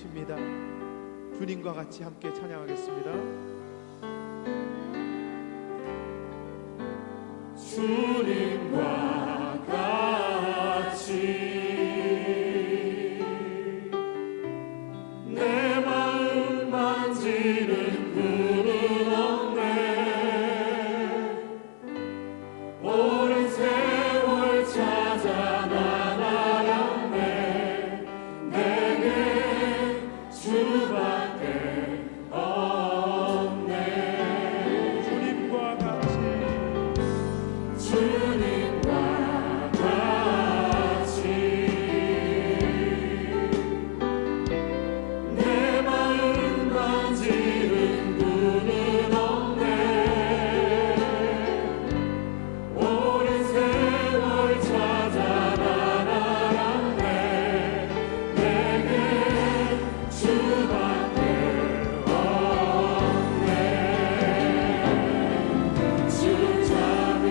계십니다. 주님과 같이 함께 찬양하겠습니다. 주님과 같이 내 마음 만지는 분은 없네. 오랜 세월 찾아 난 알았네. 내게 주밖에 없네. 주님과 같이 주님과 같이 내 마음 만지는 분은 없네. 오랜 세월 찾아 난 알았네. 내게 주밖에 없네. 주잡이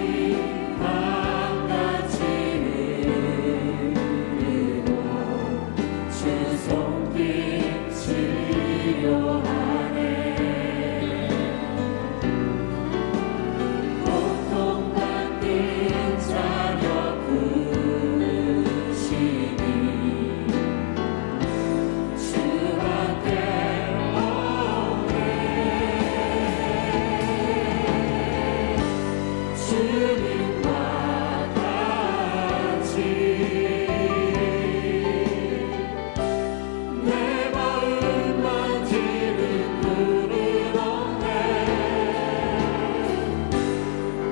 밤같이 흐르고 주 손길 치료하네. 고통받는 자녀 부르시니 주밖에 없네. 주님과 같이 내 마음 만지는 분은 없네.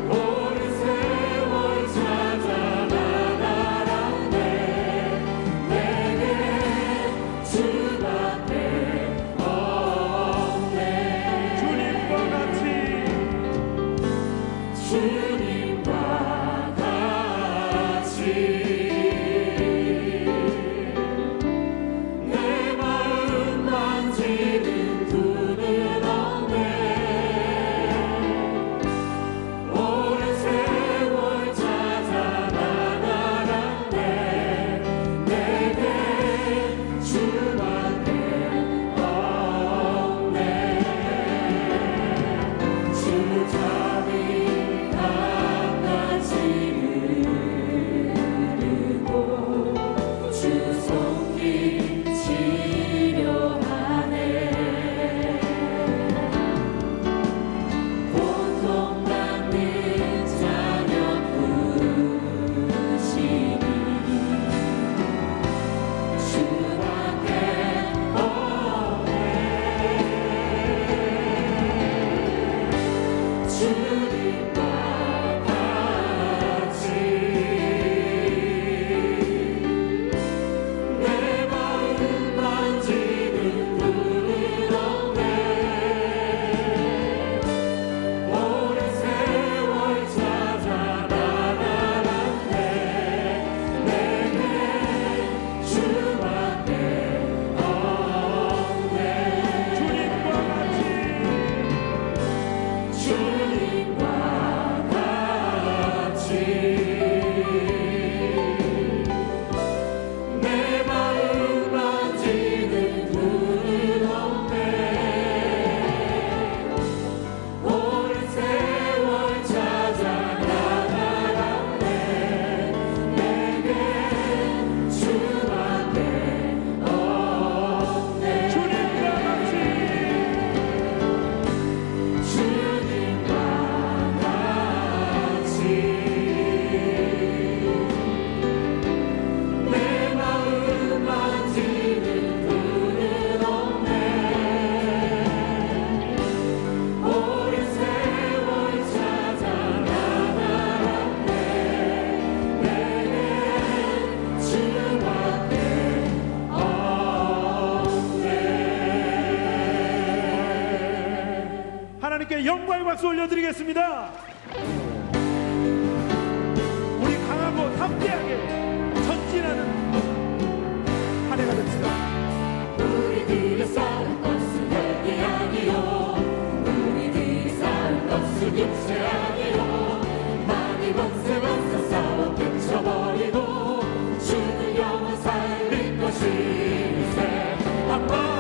오랜 세월 찾아 난 알았네. 내게 주밖에 없네. 주님과 같이 주님과 같이 내 마음 만지는 분은 없네. 오랜 세월 찾아 난 알았네. 내게 주밖에 없네. 주잡이 밤같이 흐르고 주 손길 치료하네. 고통받는 자녀 부르시니 주밖에 없네. 주님과 같이 내 마음 만지는 분은 없네. 오랜 세월 찾아 난 알았네. 내게 주밖에 없네. 주님과 같이 주님과 같이 내 마음 만지는 분은 없네. 오랜 세월 찾아 난 알았네. 내게 주밖에 없네. 주님과 같이 주님과 같이 내 마음 만지는 분은 없네. 오랜 세월 찾아 난 알았네. 내게 주밖에 없네. 하나님께 영광의 박수 올려드리겠습니다. 우리 강하고 담대하게 전진하는 한 해가 됩시다. 우리들의 싸울 것은 혈기 아니요. 우리들이 싸울 것은 육체 아니요. 많이 번세 싸워 끝쳐버리고 주는 영원 살릴 것이세. 한번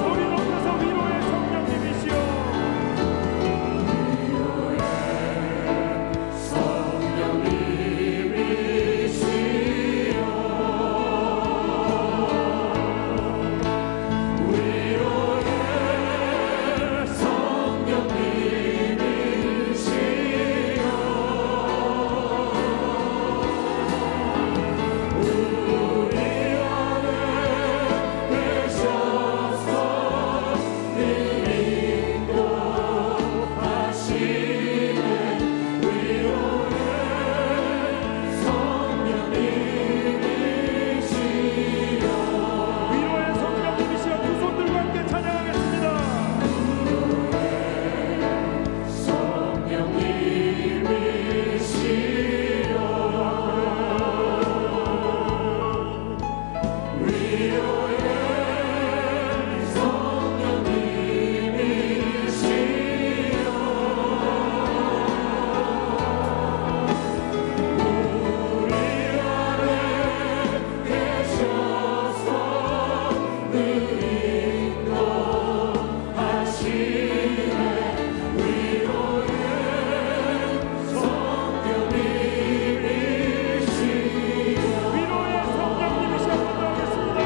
소리 높여서 위로의 성령님이시여 위로의 성령님이시여 두 손들과 함께 찬양하겠습니다. 위로의 성령님이시여 기도하겠습니다.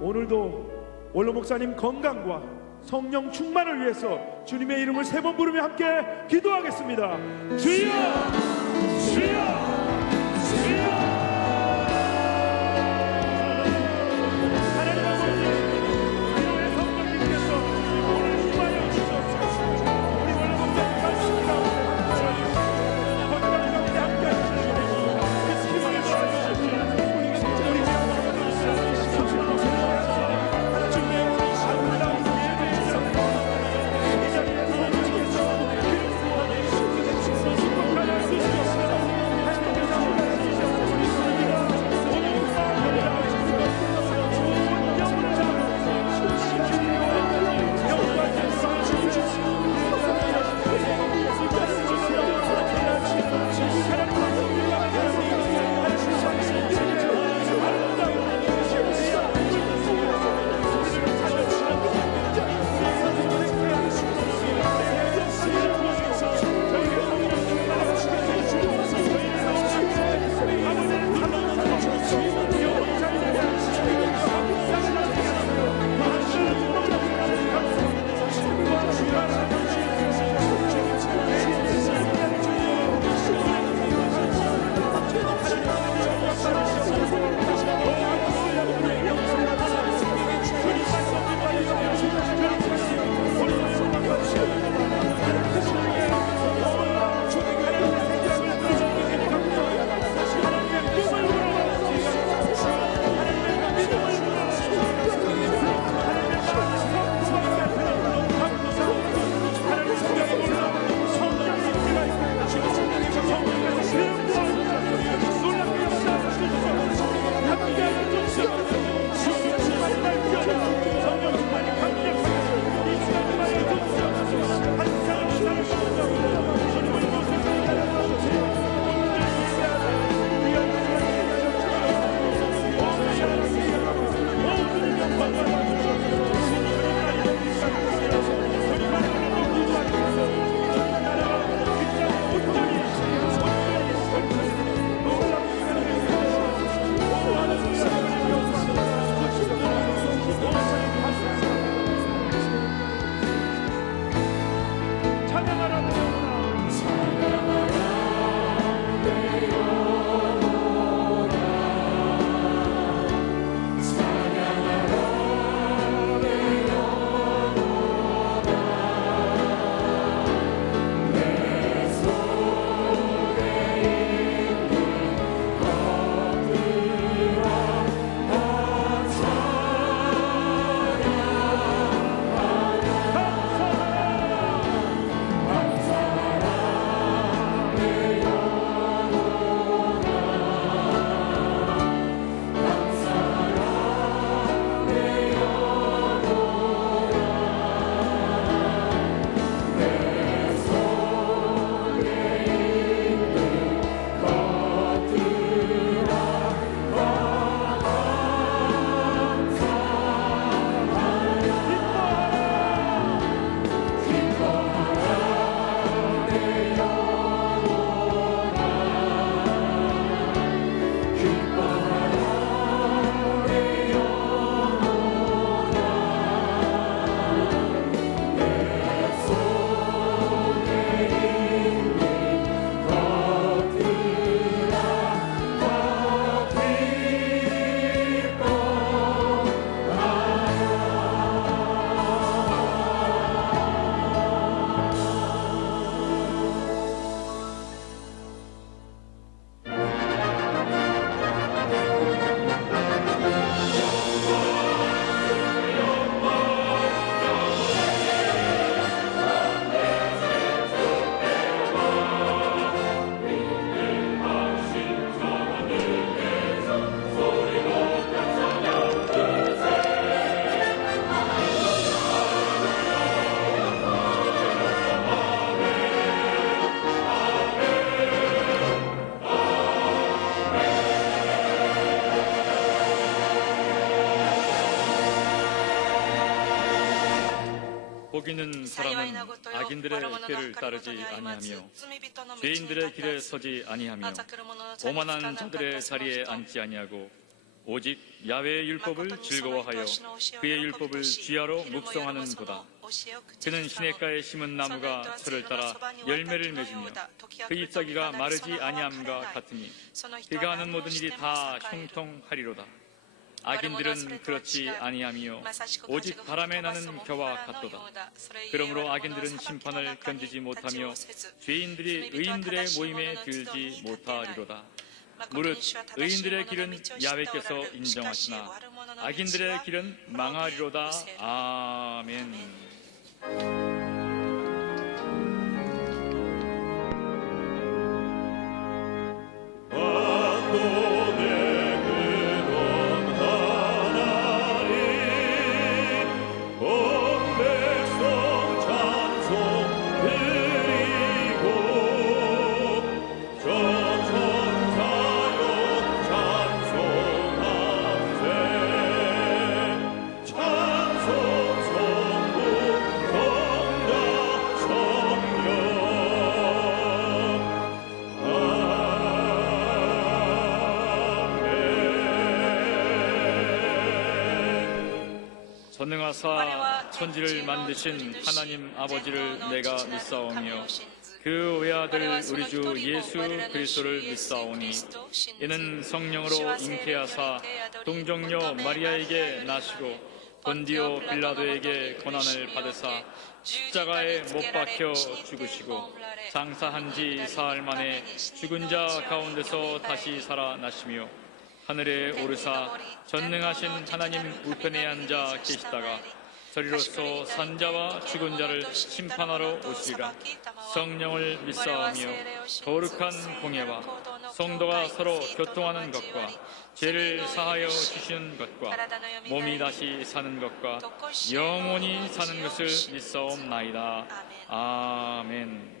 오늘도 원로 목사님 건강과 성령 충만을 위해서 주님의 이름을 세 번 부르며 함께 기도하겠습니다. 주여, 주여, 주여. 하나님 아버지, 위로의 성령님께서 오늘 충만해 주시옵소서. 우리 원로 목사님 말씀 가운데 건강 가운데 함께 하시옵소서. 힘을 더하시옵소서. 축복하여 주시옵소서. 복 있는 사람은 악인들의 길을 따르지 아니하며 죄인들의 길에 서지 아니하며 오만한 자들의 자리에 앉지 아니하고 오직 야훼의 율법을 즐거워하여 그의 율법을 주야로 묵상하는도다. 그는 시냇가에 심은 나무가 철을 따라 열매를 맺으며 그 잎사귀가 마르지 아니함과 같으니 그가 하는 모든 일이 다 형통하리로다. 악인들은 그렇지 아니하며 오직 바람에 나는 겨와 같도다. 그러므로 악인들은 심판을 견디지 못하며 죄인들이 의인들의 모임에 들지 못하리로다. 무릇 의인들의 길은 야훼께서 인정하시나 악인들의 길은 망하리로다. 아멘. 전능하사 천지를 만드신 하나님 아버지를 내가 믿사오며 그 외아들 우리 주 예수 그리스도를 믿사오니 이는 성령으로 잉태하사 동정녀 마리아에게 나시고 본디오 빌라도에게 고난을 받으사 십자가에 못 박혀 죽으시고 장사한 지 사흘 만에 죽은 자 가운데서 다시 살아나시며 하늘에 오르사 전능하신 하나님 우편에 앉아 계시다가 저리로서 산자와 죽은 자를 심판하러 오시리라. 성령을 믿사오며 거룩한 공예와 성도가 서로 교통하는 것과 죄를 사하여 주시는 것과 몸이 다시 사는 것과 영원히 사는 것을 믿사옵나이다. 아멘.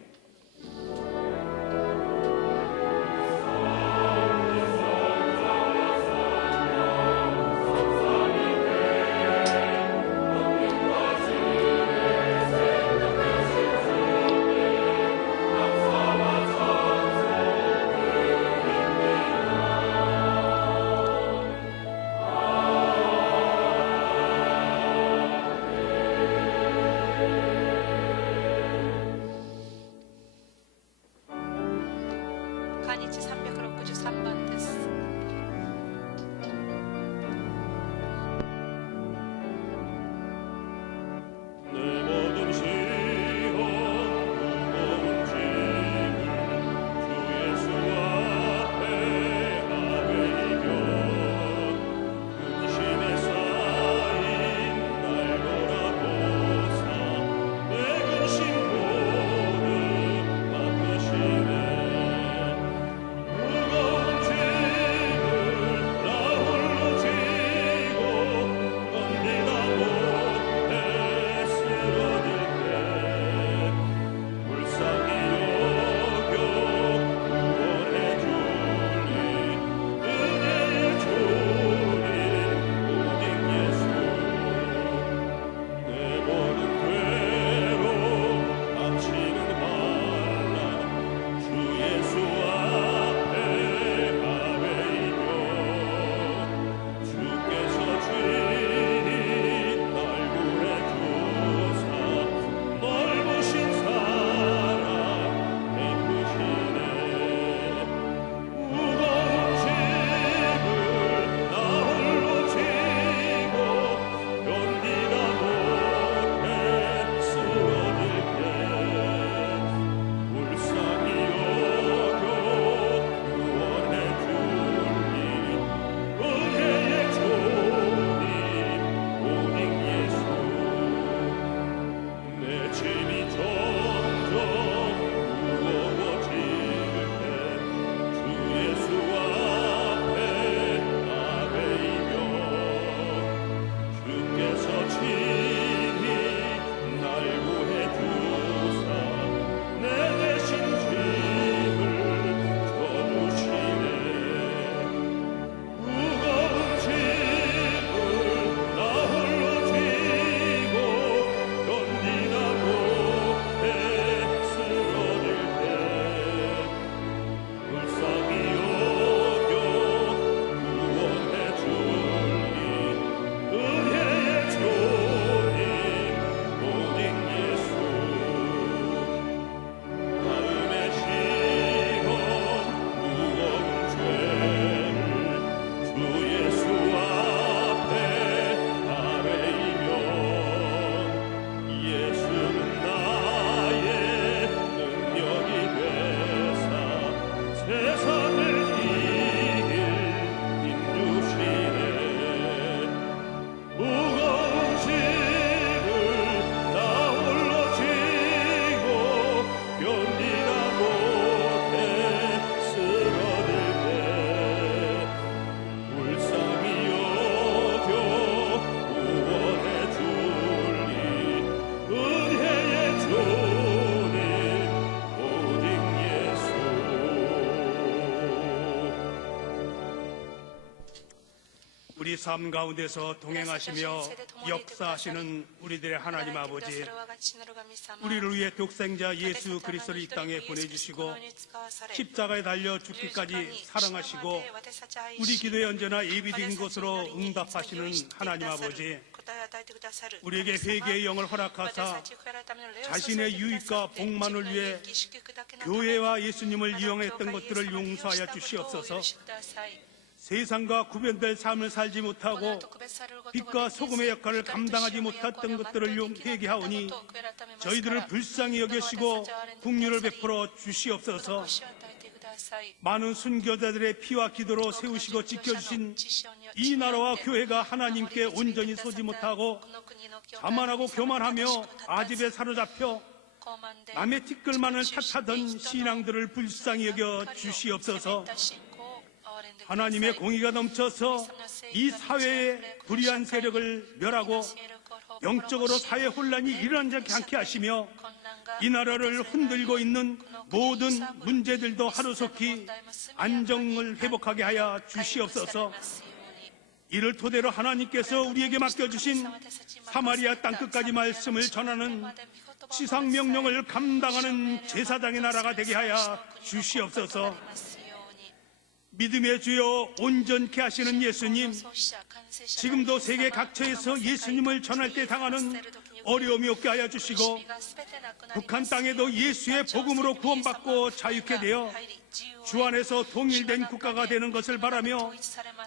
무거운 짐을 나 홀로 지고 견디다 못해 쓰러질 때 불쌍히 여겨 구원해 줄리 은혜의 주님 오직 예수. 우리 삶 가운데서 동행하시며 역사하시는 우리들의 하나님 아버지, 우리를 위해 독생자 예수 그리스도를 이 땅에 보내주시고 십자가에 달려 죽기까지 사랑하시고 우리 기도에 언제나 예비된 것으로 응답하시는 하나님 아버지, 우리에게 회개의 영을 허락하사 자신의 유익과 복만을 위해 교회와 예수님을 이용했던 것들을 용서하여 주시옵소서. 세상과 구별될 삶을 살지 못하고 빛과 소금의 역할을 감당하지 못했던 것들을 회개하오니 저희들을 불쌍히 여기시고 긍휼을 베풀어 주시옵소서. 많은 순교자들의 피와 기도로 세우시고 지켜주신 이 나라와 교회가 하나님께 온전히 서지 못하고 자만하고 교만하며 아집에 사로잡혀 남의 티끌만을 탓하던 신앙들을 불쌍히 여겨 주시옵소서. 하나님의 공의가 넘쳐서 이 사회의 불의한 세력을 멸하고 영적으로 사회 혼란이 일어나지 않게 하시며 이 나라를 흔들고 있는 모든 문제들도 하루속히 안정을 회복하게 하여 주시옵소서. 이를 토대로 하나님께서 우리에게 맡겨주신 사마리아 땅끝까지 말씀을 전하는 지상 명령을 감당하는 제사장의 나라가 되게 하여 주시옵소서. 믿음의 주여 온전케 하시는 예수님, 지금도 세계 각처에서 예수님을 전할 때 당하는 어려움이 없게 하여 주시고 북한 땅에도 예수의 복음으로 구원받고 자유케 되어 주 안에서 통일된 국가가 되는 것을 바라며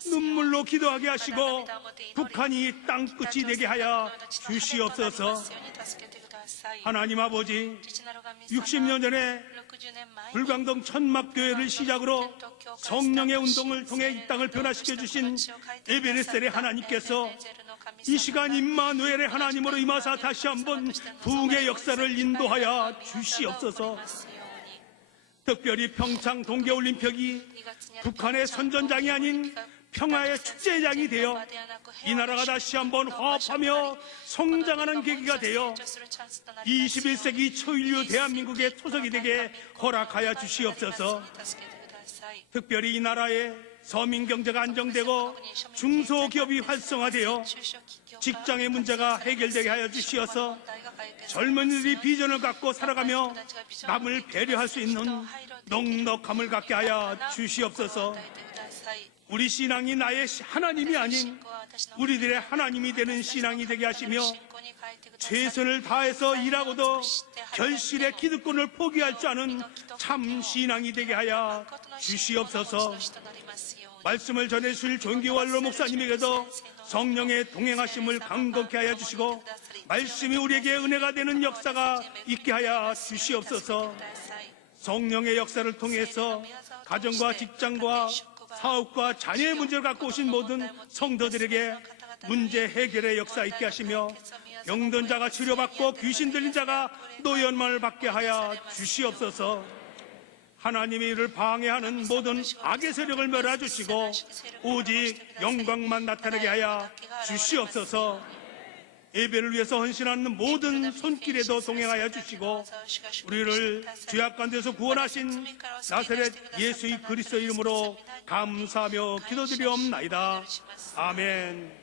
눈물로 기도하게 하시고 북한이 땅끝이 되게 하여 주시옵소서. 하나님 아버지, 60년 전에 불광동 천막교회를 시작으로 성령의 운동을 통해 이 땅을 변화시켜 주신 에베네셀의 하나님께서 이 시간 임마누엘의 하나님으로 임하사 다시 한번 부흥의 역사를 인도하여 주시옵소서. 특별히 평창 동계올림픽이 북한의 선전장이 아닌 평화의 축제장이 되어 이 나라가 다시 한번 화합하며 성장하는 계기가 되어 21세기 초인류 대한민국의 토석이 되게 허락하여 주시옵소서. 특별히 이 나라의 서민 경제가 안정되고 중소기업이 활성화되어 직장의 문제가 해결되게 하여 주시어서 젊은이들이 비전을 갖고 살아가며 남을 배려할 수 있는 넉넉함을 갖게 하여 주시옵소서. 우리 신앙이 나의 하나님이 아닌 우리들의 하나님이 되는 신앙이 되게 하시며 최선을 다해서 일하고도 결실의 기득권을 포기할 줄 아는 참 신앙이 되게 하여 주시옵소서. 말씀을 전해주실 존귀원로 목사님에게도 성령의 동행하심을 강건케 하여 주시고 말씀이 우리에게 은혜가 되는 역사가 있게 하여 주시옵소서. 성령의 역사를 통해서 가정과 직장과 사업과 자녀의 문제를 갖고 오신 모든 성도들에게 문제 해결의 역사 있게 하시며 병든 자가 치료받고 귀신 들린 자가 노연만을 받게 하여 주시옵소서. 하나님의 일을 방해하는 모든 악의 세력을 멸하주시고 오직 영광만 나타나게 하여 주시옵소서. 예배를 위해서 헌신하는 모든 손길에도 동행하여 주시고 우리를 죄악 가운데서 구원하신 나사렛 예수 그리스도 이름으로 감사하며 기도드리옵나이다. 아멘.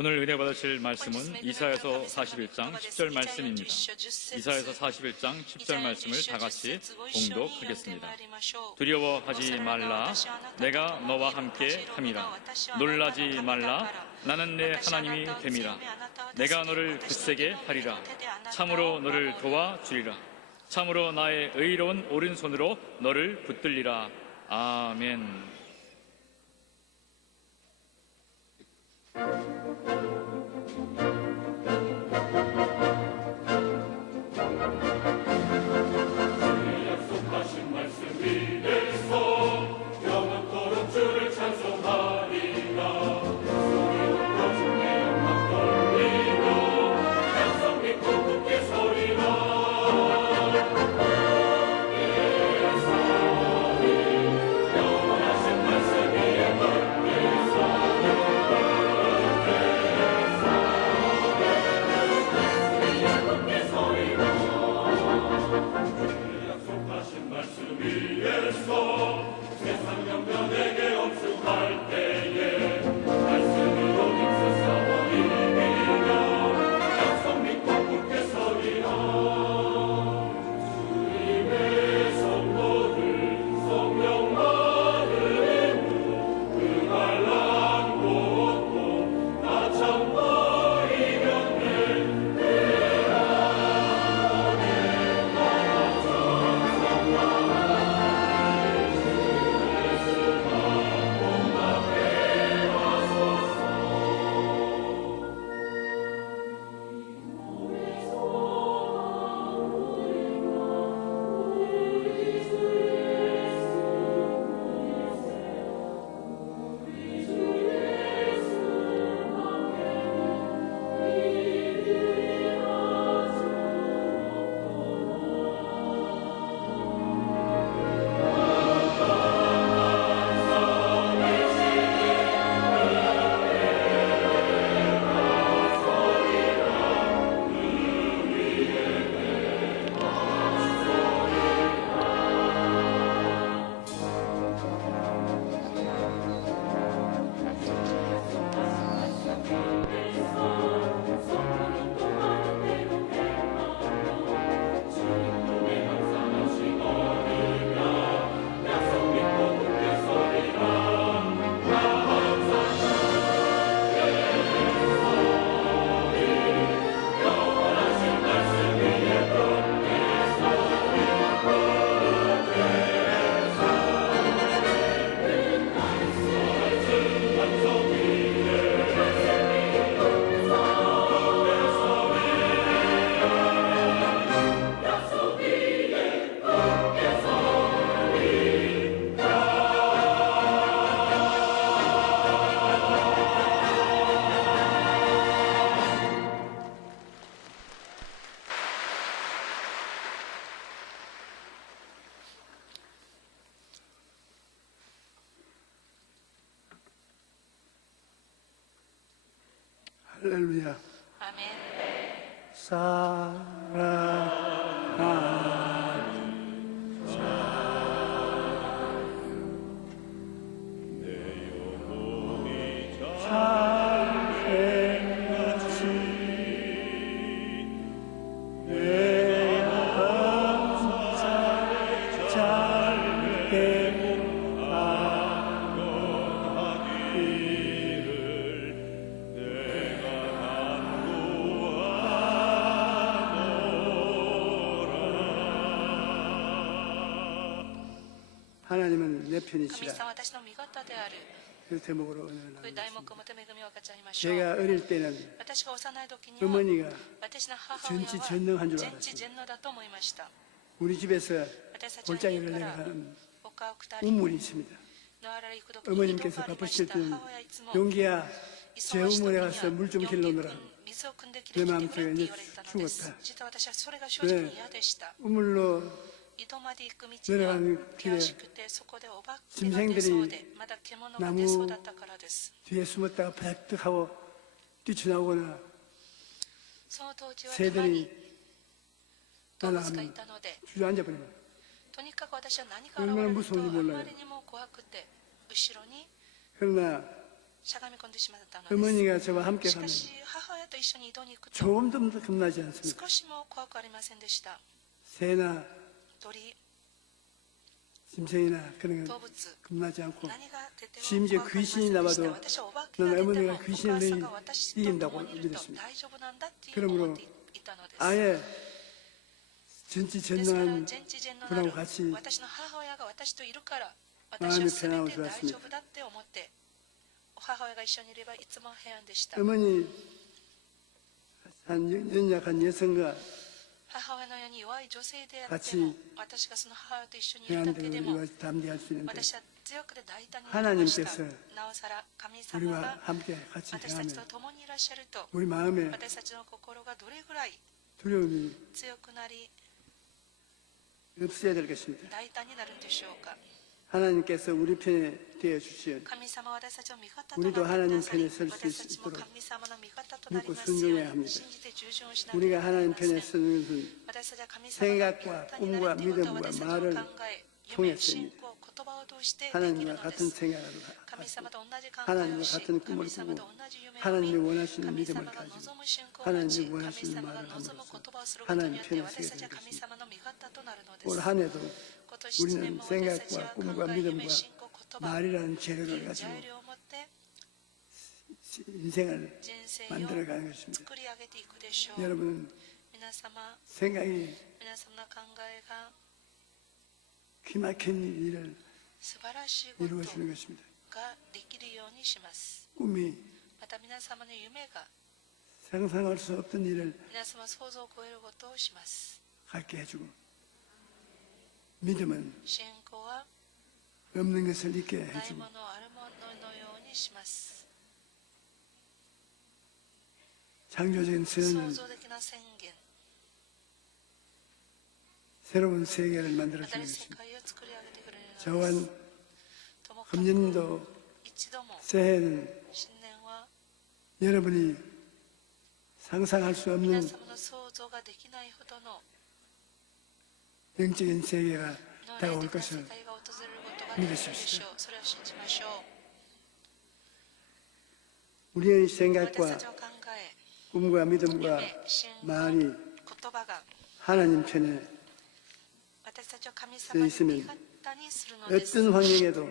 오늘 은혜 받으실 말씀은 이사야서 41장 10절 말씀입니다. 이사야서 41장 10절 말씀을 다 같이 봉독하겠습니다. 두려워하지 말라. 내가 너와 함께 함이라. 놀라지 말라. 나는 내 하나님이 됨이라. 내가 너를 굳세게 하리라. 참으로 너를 도와주리라. 참으로 나의 의로운 오른손으로 너를 붙들리라. 아멘. 할렐루야. 아멘. 사랑하는 잘생같이 내 항상 잘게 하나님은 내 神 편이시라. 様は私の味方である。 그 대목으로 こう 오늘 いう題目を求め組を分かち合いましょう。 제가 어릴 때는 私が幼い時には 어머니가 私の母親は 전지전능한 줄 全 알았어요. 知全能だと思いました。 우리 집에서 私たちの 골짜기를 家から 내려가는 丘を下り 우물이 있습니다. 野原へ行く時に井戸 어머님께서 がありま 바쁘실 した 때는 母親はいつも 용기야 제 忙しい時 우물에 には 가서 물 좀 4 길러놓으라. 水を汲んできて 내 きて 마음 くれ 속에 って言われたのです 죽었다. 実は私はそれが正直に嫌でした 우물로 井戸まで行く道が 내려가는 険 길에 しくてそこでお化けが出そうでまだ獣が出そうだったからです 뒤에 숨었다가 발떡하고 뛰쳐나오거나 その当時はたま 새들이 に動物がい 날아가면 たので 주저앉아버립니다. とにかく私は何か現 얼마나 れると 무서운지 あ 몰라요. まりにも怖くて後ろに 그러나 しゃがみ込んでしまったのです。 어머니가 저와 함께 しか 가면 し母親と一緒に移動に行くと 조금도 겁나지 않습니다. 少しも怖くありませんでした。 새나 鳥、 짐승이나 그런 動 건 物、 겁나지 않고 何が出ても 심지어 怖くありませ 귀신이 んでした。 나와도 私はお化けが 넌 出ても 어머니가 お母 귀신을 さんが私と 이긴다고 共にいると 믿었습니다. 大丈夫なんだっていう 그러므로 思っていたのです。 아예 ですから 전지전능한 全知全能な 분하고 る 같이 私の母親が私といるから私は全て大丈夫だって思って母親が一緒にいればいつも平安でした。 어머니 한 연약한 여성과 母親のように弱い女性であって 같이 も私がその母親と一緒にいるだけで 해안대로 も 우리와 담대할 수 있는데 私は強くて大胆になりました。 하나님께서 なおさら神様 우리와 が 함께 같이 私たちと 행하면 共にいらっしゃると 우리 마음에 私たちの心がどれぐらい 두려움이 強くなり 없어야 될 것입니다. 大胆になるんでしょうか。 하나님께서 우리 편에 되어 주시온 神様は私たちの味方となって 우리도 くだ 하나님 さり 편에 설 수 私たちも 있도록 神様の味方となり 믿고 ますよう 순종해야 합니다. に信じて従順をしなけれ 우리가 ばなり 하나님 ませ 편에 ん。 서는 것은 私たちは神様の味 생각과 方にな 꿈과 るということは 믿음과 私たちの 말을 考え、夢、 통해서 信仰、言葉を通してできる 하나님과 ので 같은 す。 생각을 神様と同じ考え 하나님과 をし、 같은 꿈을 神様と 꾸고 同じ夢を 하나님이 見、 원하시는 神 믿음을 様が 가지고 望む信仰を持ち、 하나님이 神 원하시는 様が 말을 望む 함으로써 言葉をすることによって 하나님 私たちは 편에 神様の味方となるので 올 す。 한 해도 今年1年も私たちは 우리는 考 생각과 え、 꿈과 夢、 믿음과 信仰、言葉、 말이라는 とい 재료를 う 가지고 材料を持って 인생을 人生を 만들어가는 것입니다. 作り上げていくでしょう。 여러분 皆様、 생각이 皆様の考えが 기막힌 일을 素晴らしいこと 이루어지는 것입니다. ができるようにします。 꿈이 また皆様の夢が 상상할 수 없던 일을 皆様想像を超えることをします。 갖게 해주고 믿음은 信仰は 없는 것을 있게 ない 해주고 ものあるもののようにします。 창조적인 創 선언은 造的な宣言、 새로운 세계를 만들어주는 新しい世 것입니다. 界を作り上げてくれるのです。 저한 ともかく 금년도 一度も 새해는 新年は 여러분이 상상할 수 皆 없는 様の想像ができないほどの 영적인 세계가 の霊 다가올 的な世 것을 界が訪れることができるでしょう。それを信じましょう。 우리의 私 생각과 たちの考え、 꿈과 믿음과 夢、信仰、 말이 言葉が 하나님 편에 私たちを神様の味方にするのです。 어떤 환경에도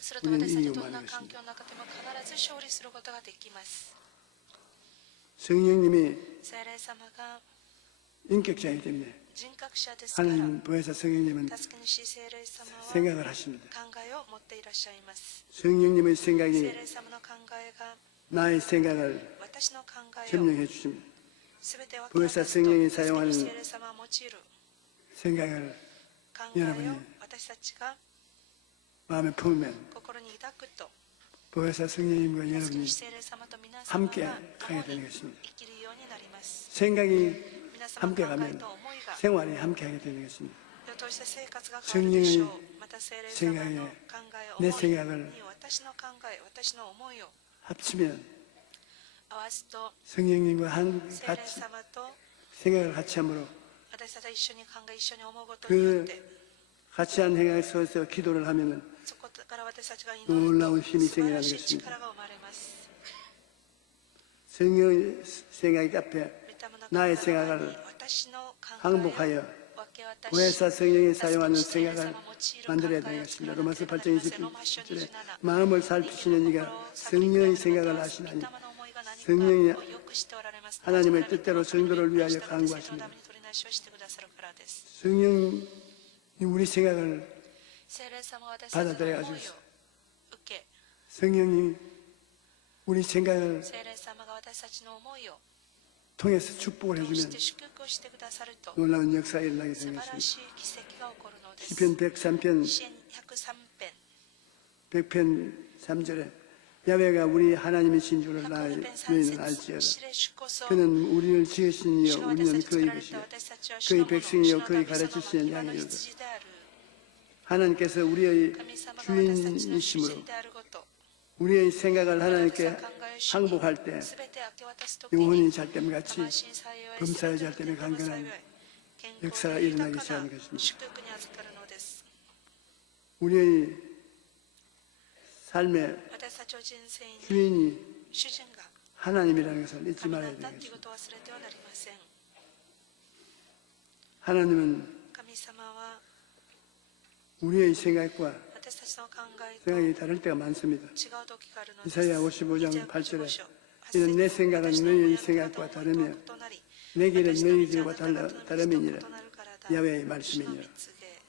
すると私たちどんな環境の中でも必ず勝利することができます。 성령님이 聖霊様が 인격자이기 때문에 人格者ですから、 하나님 보혜사 성령님은 助け主聖霊様は 생각을 하십니다. 考えを持っていらっしゃいます。 성령님의 聖 생각이 霊様の考えが 나의 생각을 私の考えを 점령해 주십니다. すべて分け 보혜사 渡すと、 성령이 助け 사용하는 主聖霊様は用いる 생각을 考えを 여러분이 私たちが 마음에 품으면 心に抱くと、 보혜사 성령님과 助け 여러분이 主聖霊様と皆様 함께 が 가게 共に 되는 것입니다. 生きるようになります。 생각이 皆様の 함께 考え 가면 と思いが 생활이 함께 하게 되는 것입니다. として生活が変わるでしょう。また聖霊様の考え、 내 思い 생각을 に私の考え、私の思いを 합치면 合わすと、 성령님과 聖霊 같이 様と 생각을 같이 함으로 私たちが一緒に考え、一緒に思うことによって 같이 한 생각에 서서 기도를 하면은 そこから私たちが祈る 놀라운 と 힘이 素晴ら 생겨나는 しい 것입니다. 力が生まれます。 성령의 생각이 앞에 御霊の 나의 考えの前 생각을 に私の考えを 항복하여 分け渡し 보혜사 성령이 助け 사용하는 主聖霊 생각을 様を用いる 만들어야 考え 되는 を作 것입니다. らな 로마서 ければ 8장 なりません。 27절에 ローマ書27 마음을 살피시는 이가 성령의 생각을 아시나니 성령이 하나님의 뜻대로 성도를 위하여 간구하십니다. 성령이 우리 생각을 받아들여가지고 성령이 우리 생각을 통해서 축복을 해주면 놀라운 역사가 일어나게 되는 것입니다. 시편 103편 100편 3절에 야훼가 우리 하나님이신 줄을 너희는 알지어라. 그는 우리를 지으신 이요 우리는 그의 것이요 그의 백성이요 그의 가르치시는 양이로다. 하나님께서 우리의 주인이시므로 우리의 생각을 하나님께 항복할 때 영혼이 잘됨같이 범사의 잘됨에 강건한 역사가 일어나기 시작하는 것입니다. 우리의 삶의 私たちの人生に 주인이 主人が 하나님이라는 것을 잊지 神だ 말아야 ったというこ 되겠습니다. とを忘れてはなりません。 하나님은 神様は 우리의 생각과 私たちの考えと 생각이 다를 때가 많습니다. 違う時があるのです。 이사야 55장 イザヤ 8절에 55章 이는 내 8節 생각은 私の 너희 思い 생각과 とあなたの思い 다르며 と異なり 내 길은 私の 너희 道は 길과 あなた方の道と 다름이니라. 異なるからだ。 야훼의 主の 말씀이니라. 蜜げ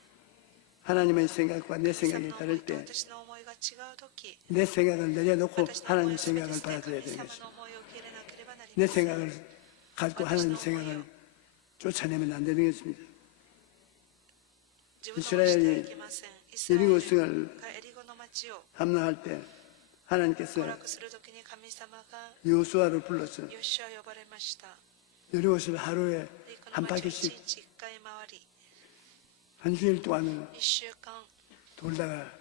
하나님의 생각과 내 神様 생각이 の思 다를 いと 때 私の思いが違う時 내 생각을 내려놓고 私の思い 하나님 を全て 생각을 捨て 받아들여야 神 되는 様 것입니다. の思いを受け入れなければなり 내 ません。 생각을 가지고 하나님 생각을 쫓아내면 안 되는 것입니다. 自分の思いしてはいけません。イスラエル 예리고 성을 がエリゴの町を 함락할 때 娯 하나님께서 楽する時に神様が 요수아를 불러서 ヨシュア呼ばれました。 여리고를 하루에 エリコ 한 の町を一 바퀴씩 日一回回り、 한 주일 동안은 一週間 돌다가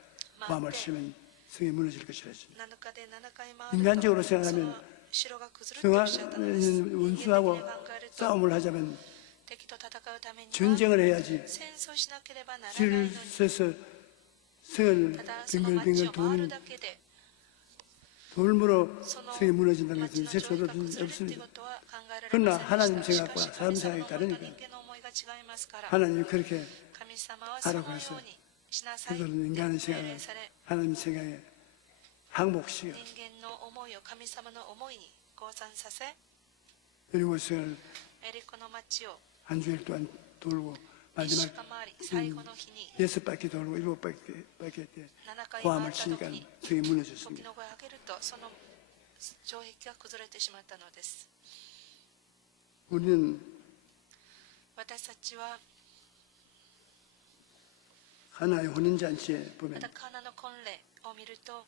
마음을 치면 성이 무너질 것이라 했습니다. 7日で7回回ると 인간적으로 その 생각하면 城が崩れるとおっしゃったのです。 성화는 人間的に 원수하고 考えると 싸움을 하자면 敵と戦うためには 전쟁을 해야지 戦争しなければならないのに、 줄서서 성을 ただその町 빙글빙글 を回る 도는 だけで 돌무로 その 성이 무너진다는 町 것은 の 제 城壁 저도 が崩れるという 없습니다. ことは考えられ 그러나 ませんで 하나님 した。しか 생각과 し 사람 神様 생각이 の思いと 다르니까 人間の思いが違いますから、 하나님이 그렇게 神様はそのよ 하라고 했어요. うにしなさいと 그들은 인간의 命 생각을 令され、 하나님 생각에 항복시켜 人間の思いを神様の思いに降参させ、 그리고 성을 エリコの町を 한 주일 동안 돌고 一週 마지막 間回り、最後の日に 6바퀴 돌고 7바퀴 때 7回回 고함을 った時 치니까 に 성이 時 무너졌습니다. の声を上げるとその城壁が崩れてしまったのです。 우리는 私たちは 하나의 혼인잔치에 ま 보면 たカナの婚礼を見ると、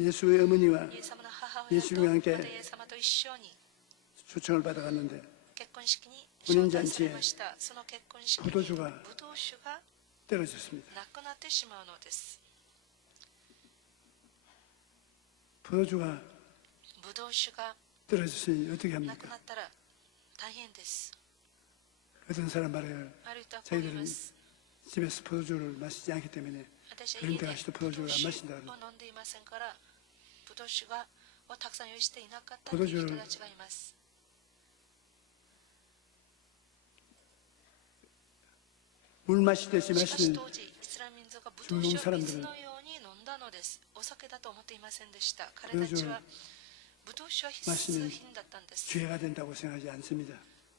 예수의 어머니와 イエス様の母親と 예수님과 ま 함께 たイエス様と一緒に 초청을 받아갔는데 結婚式に招待されました。その結婚式にブ 포도주가 ドウ酒が 떨어졌습니다. なくなってしまうのです。 포도주가 ブドウ酒が 떨어졌으니 어떻게 なく 합니까? なったら大変です。 어떤 사람 말해요. ある人はこう言いま 자기들은 す。 집에서 포도주를 마시지 않기 때문에 私は 그런 家 데 で 가서도 ブドウ 포도주를 안 酒 마신다 を 그러고 飲んでいませんから、ブドウ酒をたくさん用意していなかったという人たちがいます。 물 마시듯이 しかし 마시는 当時イスラム民族がブドウ酒を 중동 水 사람들은 のように飲んだのです。お酒だと思っていませんでした。彼たちはブドウ酒は必須品だったんです。 죄가 된다고 생각하지 않습니다.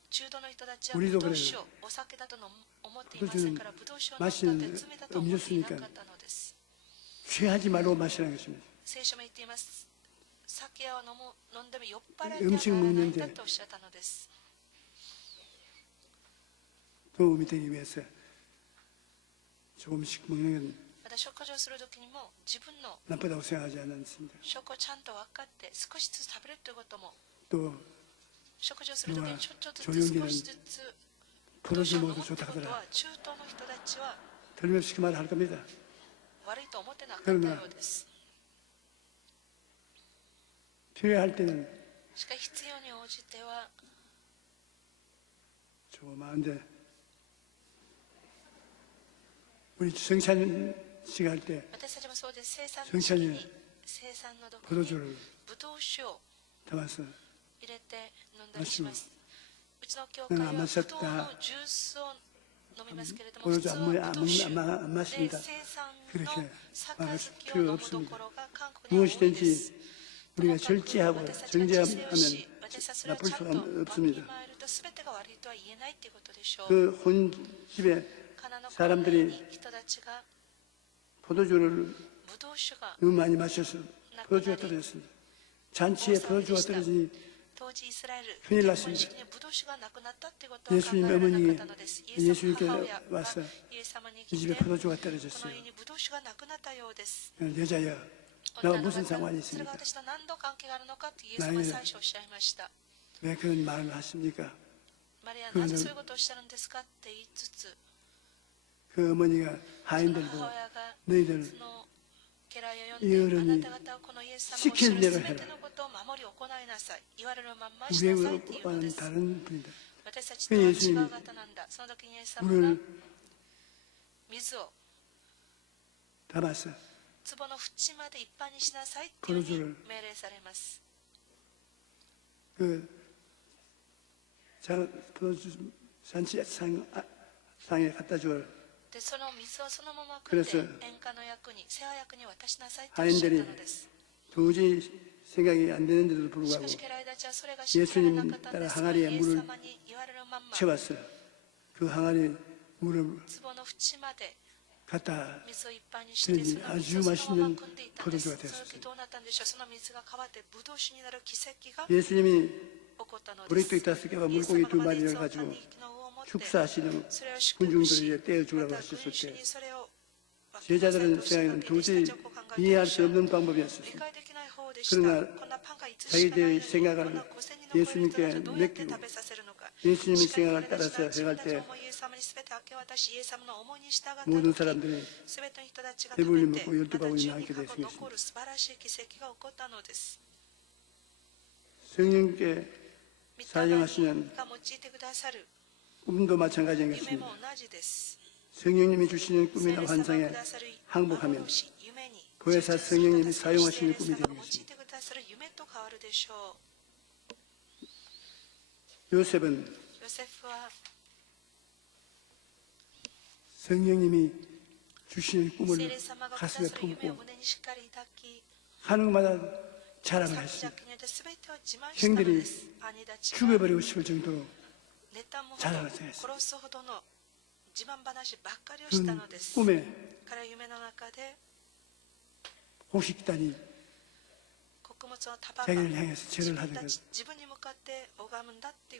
中東の人たちは 우리도 ブドウ 그래요 酒をお酒だと思っていませんからブドウ酒を飲んだって罪だと思っていなかったのです。 취하지 말고 마시라는 것입니다. 聖書も言っています。酒を飲んでも酔っ払い 음식 ではならないん 먹는데 だとおっしゃったのです。 도움이 되기 위해서 조금씩 먹는 건 また食事をするときにも自分の 나쁘다고 생각하지 않습니다. 食をちゃんと分かって少しずつ食べるということも 또 食事をするときにちょっとずつ 조용히는 少しずつ 포도주 飲む 먹어도 という 좋다 ことは 하더라. 中東の人たちは 틀림없이 그 말을 할 겁니다. 悪いと思ってなかったようです。 필요할 때는 しかし必要に応じては 조그마한데 우리 성찬 씨가 할 때 私たちもそうです。生産の 성찬 時 에 に生産の時に 포도주를 ブドウ酒を 담아서 入れて飲んだりします。うちの教 응 会は 안 ブドウ 마셨다 のジュースを飲みますけれども、普 포도주 通はブドウ酒 안 で 마신다. 生産 그렇게 の 말할 杯を飲むところが韓国には多いです。 무엇이든지 우리가 절제하고 私たちが自制をし 정죄하면 私たちそれを 나쁠 ちゃん 수가 とわき 없습니다. まえると全てが悪いとは言えないということでしょう。 그 혼집에 カナの 사람들이 に人たちが 포도주를 ブドウ酒が 너무 많이 마셔서 포도주가 떨어졌습니다. 잔치에 포도주가 떨어지니 当時イスラエル 큰일 結婚 났습니다. 式にブドウ酒がなくなったってことは考え 예수님 られなか 어머니 ったのです。イエス様の 예수님께 母親が 와서 イエス様に 이 来 집에 て 포도주가 この 떨어졌어요. 家にブドウ酒がなくなったようです。 여자여 女 나와 の 무슨 方 상관이 それが 있습니까? 私と何の関係があるのかとイエス様は最初おっしゃいました。 왜 그런 말을 하십니까? マリアなぜそういうことをおっしゃるんですかって言いつつ 그 어머니가 その 하인들도 母親が 너희들 その家来を呼 이 んであ 어른이 なた方はこのイエス様がおっしゃる全てのことを守り行いなさい言われるまんましなさいっていうので 우리와는 す 다른 분이다. 私たちとは違う方なんだその時にイエス様が 물을 水を 담아서 壺の縁まで一般にしなさいっていうふうに命令されます。 잔치상에 갖다 줄 でその水をそのまま汲んで宴歌の役に世話役に渡しなさいとおっしゃった 하인들이 のです。 도저히 생각이 안 되는데도 し 불구하고 かし家来たちはそれが信じられなかったんですが、イエス様に言われるまんま 채웠어요. 그 항아리 물을 壺の縁まで 갖다 水をいっぱいにしてその水をそのまま汲んでいたんです。その時どうなったんでしょう。その水が変わってブドウ酒になる奇跡が 예수님이 起こったのです。 보리떡 5개와 물고기 2마리를 가지고 축사하시는 군중들에게 떼어주라고 하셨을 때 제자들은 생각에는 도저히 이해할 수 없는 방법이었습니다. 그러나 자기들의 생각을 예수님께 맡기고 예수님의 생각을 따라서 해갈 때 모든 사람들이 배불리 먹고 12바구니 남게 되었습니다. 성령께 사용하시는 꿈도 마찬가지겠습니다. 성령님이 주시는 꿈이나 환상에 항복하면 보혜사 성령님이 사용하시는 꿈이 되겠습니다. 요셉은 성령님이 주시는 꿈을 가슴에 품고 하는 것마다 자랑을 했습니다. 형들이 죽여버리고 싶을 정도로 자랑을 했습니다. 그런 꿈에 호식단이 자기를 향해서 절을 하는 것,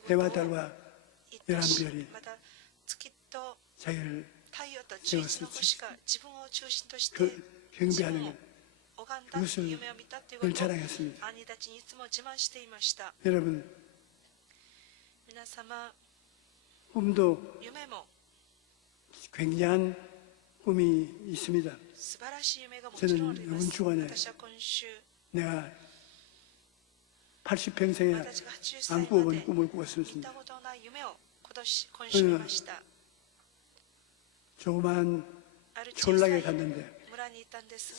해와 달과 11별이 자기를 세워서 그 경배하는 것, 그것을 늘 자랑했습니다. 여러분, 꿈도 굉장한 꿈이 있습니다. 저는 이번 주간에 내가 80평생에 안 꾸어본 꿈을 꾸었습니다. 조그마한 촌락에 갔는데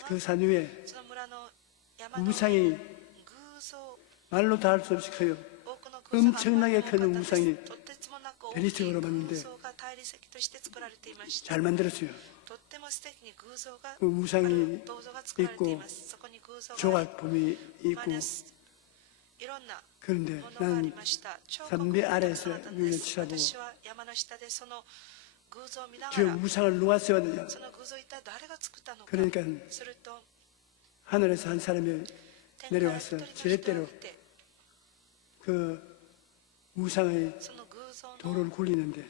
그 산 위에 우상이 말로 다 할 수 없이 커요. 엄청나게 큰 우상이 대리석으로 봤는데 잘 만들었어요. 그 우상이 있고 조각품이 있고 그런데 나는 산배 아래에서 눈을 치라보고 저 우상을 누가 세웠느냐. 그러니까 하늘에서 한 사람이 내려와서 지렛대로 그 우상의 돌을 굴리는데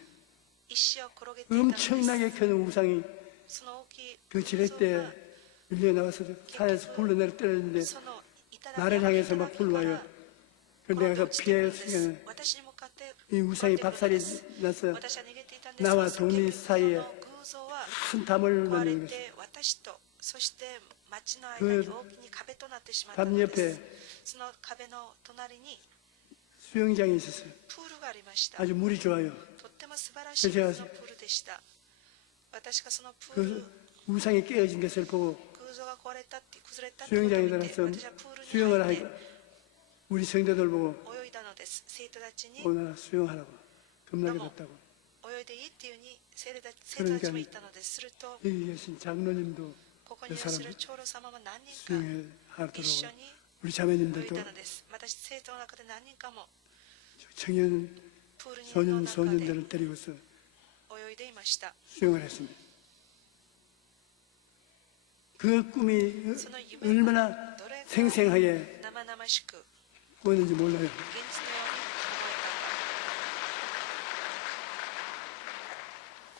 엄청나게 큰 우상이 그 지렛대에 밀려나와서 산에서 불러내려 떨어졌는데 나를 향해서 막 불러와요. 그런데 내가 피해서 이 우상이 박살이 나서 나와 동리 사이에 큰 담을 만드는 것입니다. 그 담 옆에 수영장이 있었어요. 아주 물이 좋아요. 그래서 제가 그 우상이 깨어진 것을 보고 수영장에 들어가서 수영을 하니까 우리 성도들 보고 오늘 수영하라고 겁나게 덥다고. 그러니까 여기 계신 장로님도 그 사람 수영을 하도록 우리 자매님들도 청년 소년들을 데리고서 수영을 했습니다. 그 꿈이 얼마나 생생하게 꾸었는지 몰라요.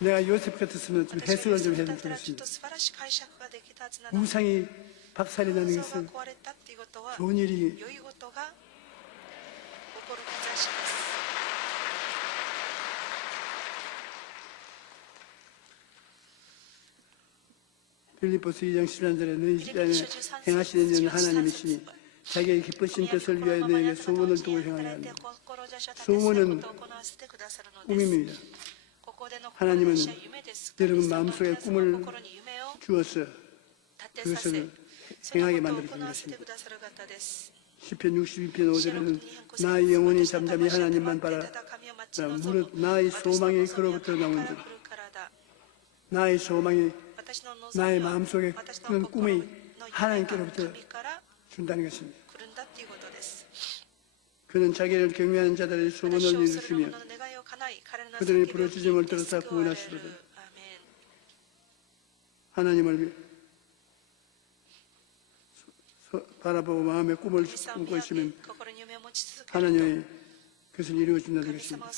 내가 요셉 같았으면 좀 해석을 좀 해야 될 것 같습니다. 우상이 박살이 나는 것은 좋은 일이 빌립보서 2장 13절에 너희 안에 행하시는 일은 하나님이시니 자기의 기쁘신 뜻을 위하여 너에게 소원을 두고 행하려 합니다. 소원은 꿈입니다. 하나님은 여러분 마음속에 꿈을 주어서 発展させ 그것을 その 행하게 ことを 만들어 行 준 わせて 것입니다. くださる方です。 시편 62편 5절에는 나의 영혼이 잠잠히 하나님만 바라 무릇 나의 소망이 그로부터 나온다. 나의 소망이 나의 마음속에 그런 꿈이 하나님께로부터 준다는 것입니다. 그는 자기를 경외하는 자들의 소원을 이루시며 그들의 부르짖음을 들어서 구원하시도다. 하나님을 바라보고 마음의 꿈을 꿈고 있으면 하나님의 그것을 이루어준다는 것입니다.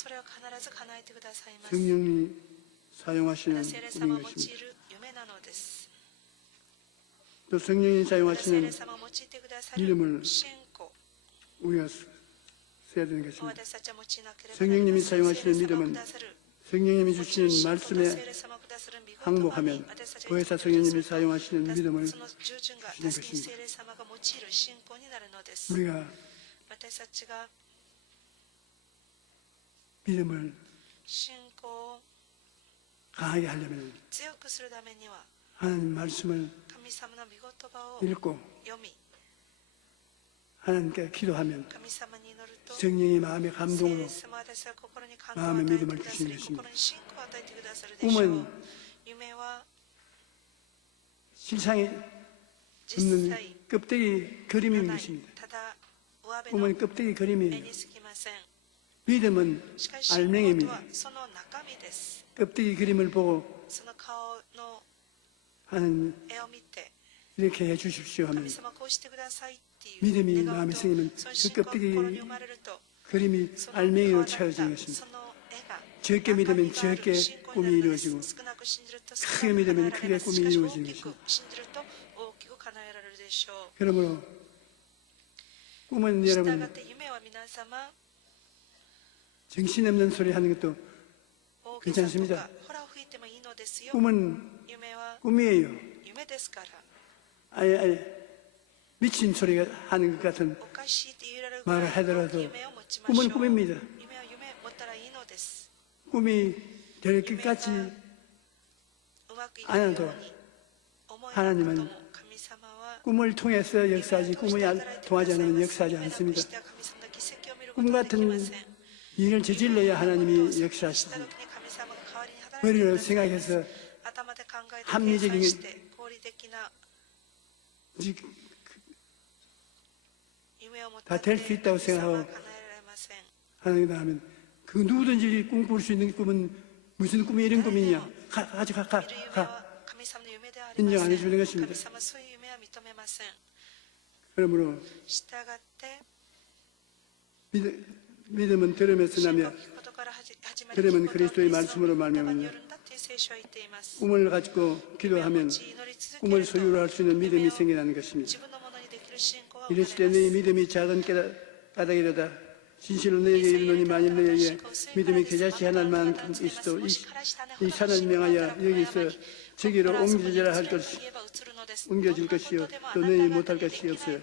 성령이 사용하시는 꿈인 것입니다. 또 성령이 사용하시는 믿음을 우리가 써야 되는 것입니다. 성령님이 사용하시는 믿음은 성령님이 주시는 말씀에 항복하면 보혜사 성령님이 사용하시는 믿음을 주시는 것입니다. 우리가 믿음을 강하게 하려면 하나님 말씀을 읽고 하나님께 기도하면 성령의 마음의 감동으로 마음의 믿음을 주시는 것입니다. 꿈은 실상에 없는 껍데기 그림인 것입니다. 꿈은 껍데기 그림이에요. 믿음은 알맹이입니다. 껍데기 그림을 보고 하나님 이렇게 해주십시오 하면 믿음이 마음에 생기면 그 껍데기 그림이 알맹이로 채워지는 것입니다. 적게 믿으면 적게 꿈이 이루어지고 크게 믿으면 크게 꿈이 이루어지는 것입니다. 그러므로 꿈은 여러분 정신없는 소리 하는 것도 괜찮습니다. 꿈은 꿈이에요. 아예 미친 소리가 하는 것 같은 말을 하더라도 꿈은 꿈입니다. 꿈이 될 것같이 않아도 하나님은 꿈을 통해서 역사하지 꿈이 통하지 않으면 역사하지 않습니다. 꿈 같은 일을 저질러야 하나님이 역사하십니다. 머리로 생각해서 합리적인 다 될 수 있다고 생각하고 하나님이다 하면 그 누구든지 꿈꿀 수 있는 꿈은 무슨 꿈이 이런 꿈이냐 가 인정 안 해주는 것입니다. 그러므로 믿음은 들음에서 나며 들음은 그리스도의 말씀으로 말미암으며 꿈을 가지고 기도하면 꿈을 소유로 할 수 있는 믿음이 생겨나는 것입니다. 이르시되 너희 믿음이 작은 까닭이로다 진실로 너희에게 이르노니 만일 너희에게 믿음이 겨자씨 하나만 있어도 이 산을 명하여 여기서 저기로 옮겨지라 할 것이 옮겨질 것이요 또 너희 못할 것이 없어요.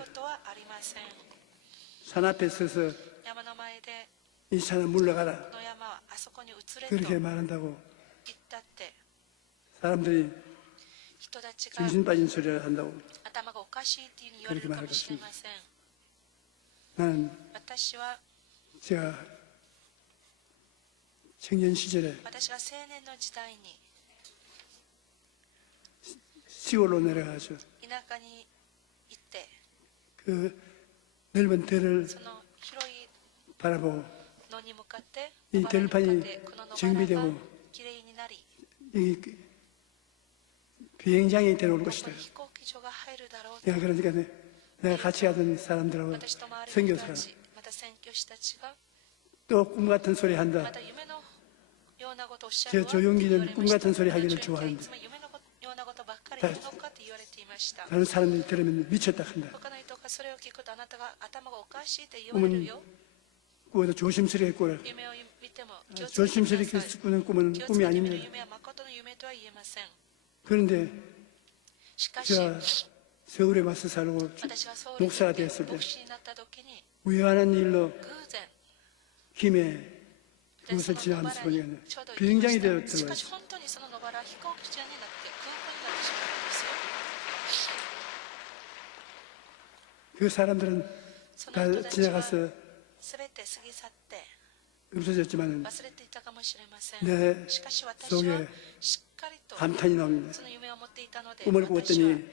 산 앞에 서서 이 산을 물러가라 그렇게 말한다고 사람들이 정신 빠진 소리를 한다고 그렇게 말할 것입니다. 나는 제가 청년 시절에 시골로 내려가서 그 넓은 ter을 바라보고 이 들판이 정비되고 이 비행장이 들어올 것이다. 그러니까 내가 같이 가던 사람들하고 선교사가 또 꿈 같은 소리 한다. 저 조용기는 꿈 같은 소리 하기를 좋아하는데 다른 사람들이 들으면 미쳤다 한다. 꿈은 꾸어도 조심스레 꾸라. 조심스레 꾸는 꿈은 꿈이 아닙니다. 그런데 제가 서울에 와서 살고 목사가 되었을 때 우연한 일로 김해 그것을 지나가면서 보니까 비행장이 되었더라고요. 그 사람들은 その 다 人たちは 지나가서 全て過ぎ去って 없어졌지만 忘れていたかもしれません。 내 しかし私 속에 はしっかりと 감탄이 나옵니다. その夢を持っていたので、 꿈을 私は 꾸었더니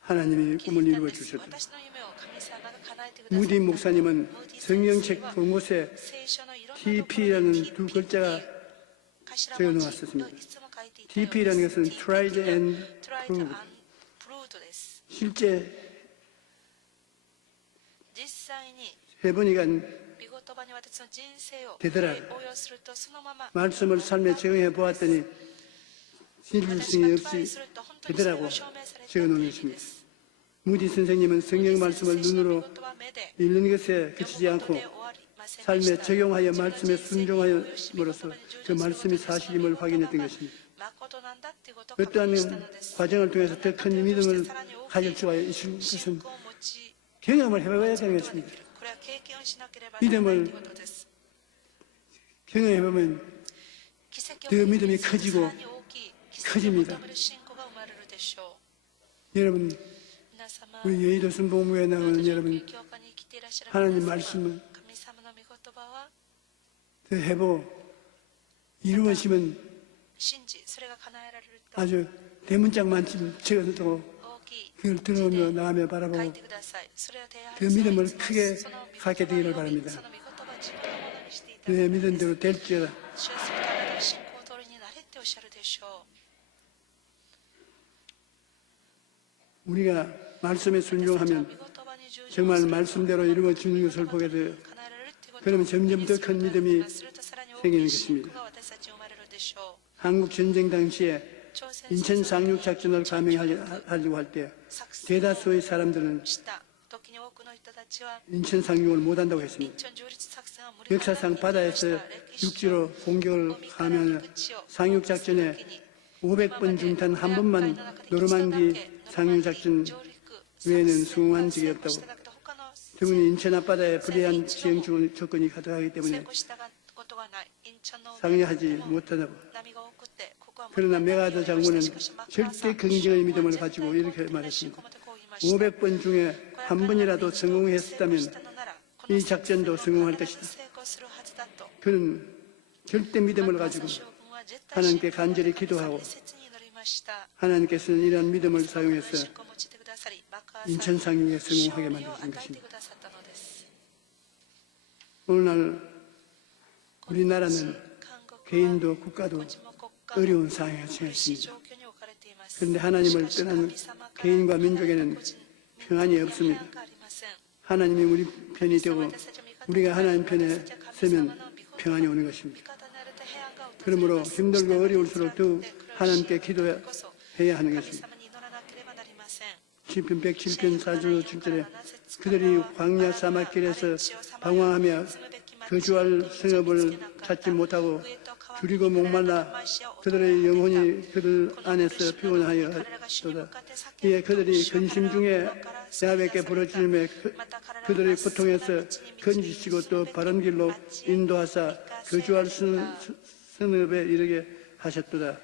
하나님이 気づ 꿈을 いたん 이루어 です 주셨다. 私の夢を神様が叶えてくださった。 무디 목사님은 ムーディ先生 성경책 は 곳곳에 聖書のいろんなところ TP라는 に 두 글자가 頭 적어 文字 놓았습니다. をいつも書いていたようです。 TP라는 것은 tried and tried proved. and provedです。 실제 実際に 해보니까 御言葉に私の人生を 되더라. 応用するとそのまま 말씀을 삶에 적용해 보았더니 私 진실성이 がトライ 없이 すると本当にそれ 되더라고 が証明されたと 적어 いう 놓은 意味 것입니다. です。 무디 선생님은 성경 말씀을 聖書の御 눈으로 言葉目で 읽는 것에 그치지 読むこと 않고 で終わりませんで 삶에 した。 적용하여 自分の 말씀에 人生に応用し、御言葉 순종함으로써 に 그 従順する 말씀이 ことで、その 사실임을 御言葉 확인했던 が 것입니다. 誠なんだっていうことを確認 어떠한 したのです。 과정을 통해서 더 큰 믿음을 가질 수가 있는 信 것은 仰を持ち 경험을 해봐야 되는 것입니다. これは経験をしなければならないということです。 경험해보면 奇跡を 더 経 믿음이 験する 커지고 さらに大きい奇跡を求める信仰が生まれるでしょう。 여러분 皆様、 우리 여의도 순복음교회 나오는 여러분 教会に来ていらっしゃる 하나님 皆様、 말씀을 神様の御言葉は 더 해보 이루어지면 信じ、それが叶えられると 아주 대문짝만큼 적어도 大きい 그걸 들어오며 나가며 書い 바라보고 てください。それを提案 그 する 믿음을 その 크게 その御言葉 갖게 되기를 を読み 바랍니다. その御言葉を自分のものにしていただ 내 きたい 믿은 です。 대로 될지어다. 主はすべてあなたの信仰通りになれっておっしゃるでしょう。 우리가 말씀에 순종하면 御言葉に従順 정말 すると 말씀대로 이루어지는 것을 보게 돼요. 叶えられるっていうことを 그러면 점점 더 큰 믿음이 するとさらに大き 생기는 い信仰 것입니다. が私たちに生まれるでしょう。 한국 전쟁 당시에 朝鮮 인천 戦争 상륙 작전을 감행하려고 할 때 作戦 대다수의 사람들은 をした時に多くの人たちは 인천 상륙을 못한다고 イン 했습니다. チョン上陸作戦は無理 역사상 바다에서 육지로 공격을 하면 상륙 작전에 500번 중탄 한 번만 노르망디 상륙 작전 외에는 수응한 적이 없다고. 특히 인천 앞바다에 불리한 지형 조건이 가득하기 때문에 상륙하지 못하다고. 그러나 메가더 장군은 절대 긍정의 믿음을 가지고 이렇게 말했습니다. 500번 중에 한 번이라도 성공했다면 이 작전도 성공할 것이다. 그는 절대 믿음을 가지고 하나님께 간절히 기도하고 하나님께서는 이러한 믿음을 사용해서 인천 상륙에 성공하게 만드신 것입니다. 오늘날 우리나라는 개인도 국가도 어려운 상황에 처했습니다. 그런데 하나님을 떠난 개인과 민족에는 평안이 없습니다. 하나님이 우리 편이 되고 우리가 하나님 편에 서면 평안이 오는 것입니다. 그러므로 힘들고 어려울수록 더욱 하나님께 기도해야 하는 것입니다. 시편 107편 4절 7절에 그들이 광야 사막길에서 방황하며 거주할 성읍을 찾지 못하고 줄이고 목말라 그들의 영혼이 그들 안에서 피곤하였도다. 이에 그들이 근심 중에 야훼께 부르짖으며 그들의 고통에서 건지시고 또 바른 길로 인도하사 거주할 성읍에 이르게 하셨도다.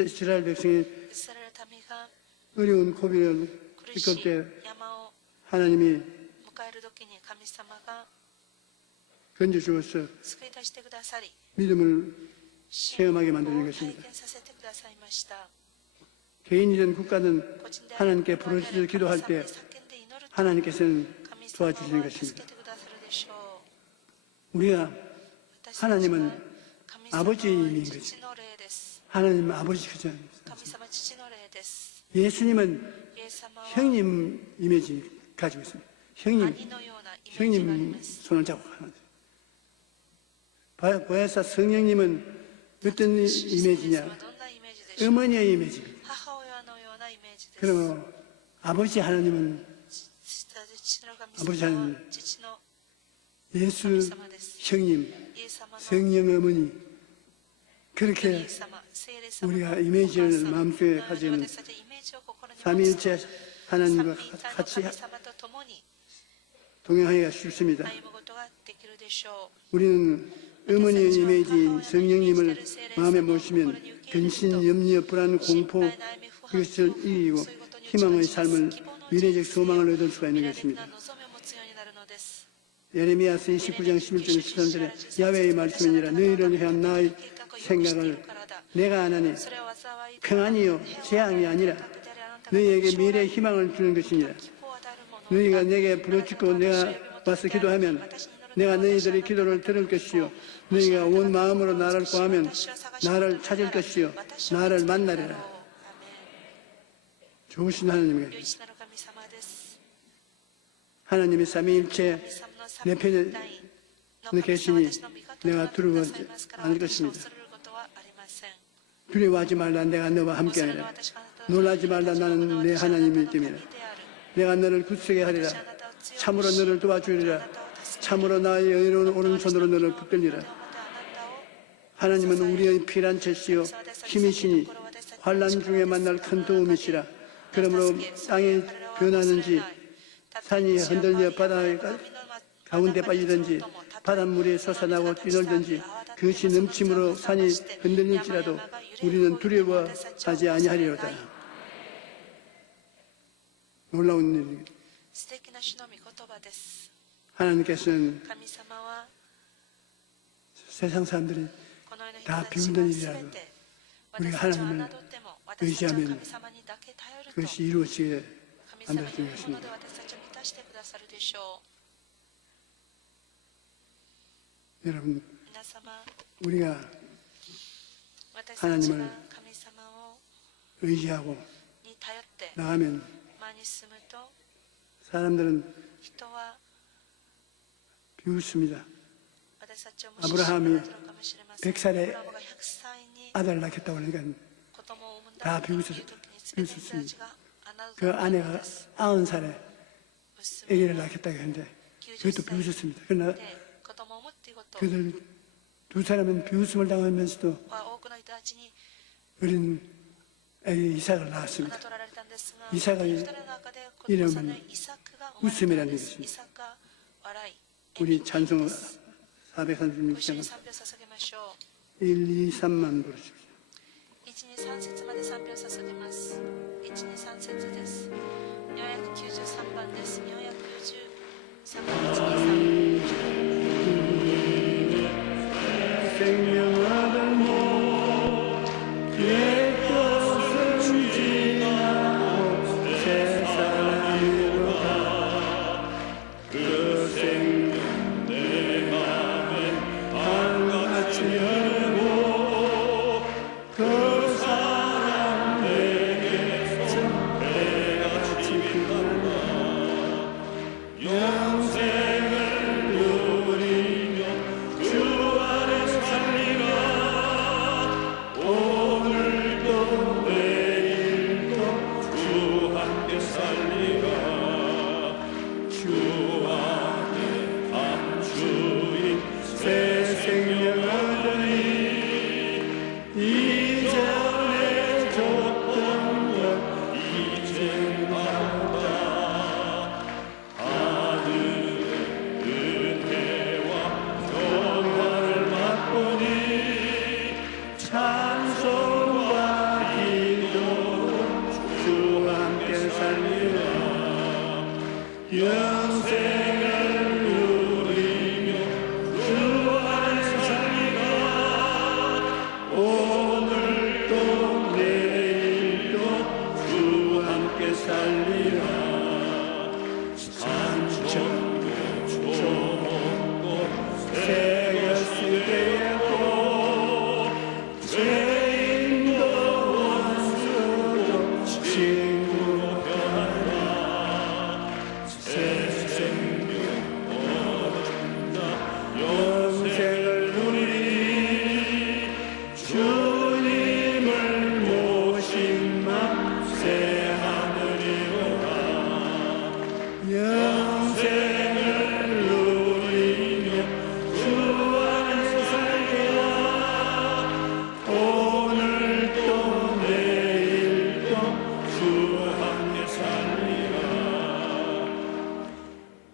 이스라엘 백성이 어려운 고비를 겪을 때 하나님이 건져주어서 믿음을 체험하게 만드는 것입니다. 개인이든 국가든 하나님께 부르짖어 기도할 때 하나님께서는 도와주시는 것입니다. 우리가 하나님은 아버지의 이미인 거죠. 하나님은 아버지 그죠. 예수님은 형님 이미지 가지고 있습니다. 형님 손을 잡고 하는 거예요. 보혜사 성령님은 어떤 이미지냐? 어머니의 이미지입니다. 그러면 아버지 하나님은 예수 형님, 성령 어머니 그렇게 우리가 이미지를 마음속에 가지는 삼위일체 하나님과 같이 동행하기가 쉽습니다. 우리는 어머니의 이미지인 성령님을 마음에 모시면 근심, 염려, 불안, 공포, 그것을 이기고 희망의 삶을, 미래적 소망을 얻을 수가 있는 것입니다. 예레미야서 29장 11절 13절에 야훼의 말씀이니라 너희를 향한 나의 생각을 내가 아나니 평안이요 재앙이 아니라 너희에게 미래의 희망을 주는 것이니라. 너희가 내게 부르짖고 내가 와서 기도하면 내가 너희들의 기도를 들을 것이요 너희가 온 마음으로 나를 구하면 나를 찾을 것이요 나를 만나리라. 좋으신 하나님께 하나님의 삼위일체 내 편에 계시니 내가 두려워하지 않을 것입니다. 두려워하지 말라 내가 너와 함께하리라. 놀라지 말라 나는 내 하나님이기 때문에 내가 너를 굳세게 하리라. 참으로 너를 도와주리라. 참으로 나의 의로운 오른손으로 너를 붙들리라. 하나님은 우리의 피난처시요 힘이시니 환난 중에 만날 큰 도움이시라. 그러므로 땅이 변하는지 산이 흔들려 바다 가운데 빠지든지 바닷물이 솟아나고 뛰놀든지 그것이 넘침으로 산이 흔들릴지라도 우리는 두려워하지 아니하리로다. 놀라운 일입니다. 하나님께서는 세상 사람들이 다 비웃는 일이라도 우리가 하나님을 의지하면 그것이 이루어지게 만들어주는 것입니다. 여러분, 우리가 하나님을 의지하고 나가면 사람들은 비웃습니다. 아브라함이 100살에 아들을 낳겠다고 하니까 다 비웃었습니다. 그 아내가 90살에 아기를 낳겠다고 했는데 그것도 비웃었습니다. 그러나 그들 두 사람은 비웃음을 당하면서도 어린 아기 이삭을 낳았습니다. 이삭의 이름은 웃음이라는 것입니다. 우리 찬송 436장 1, 2, 3만 부르십시오. 1、2、3節まで賛美を捧げます。1、2、3節です。493番です。493番、1、2、3。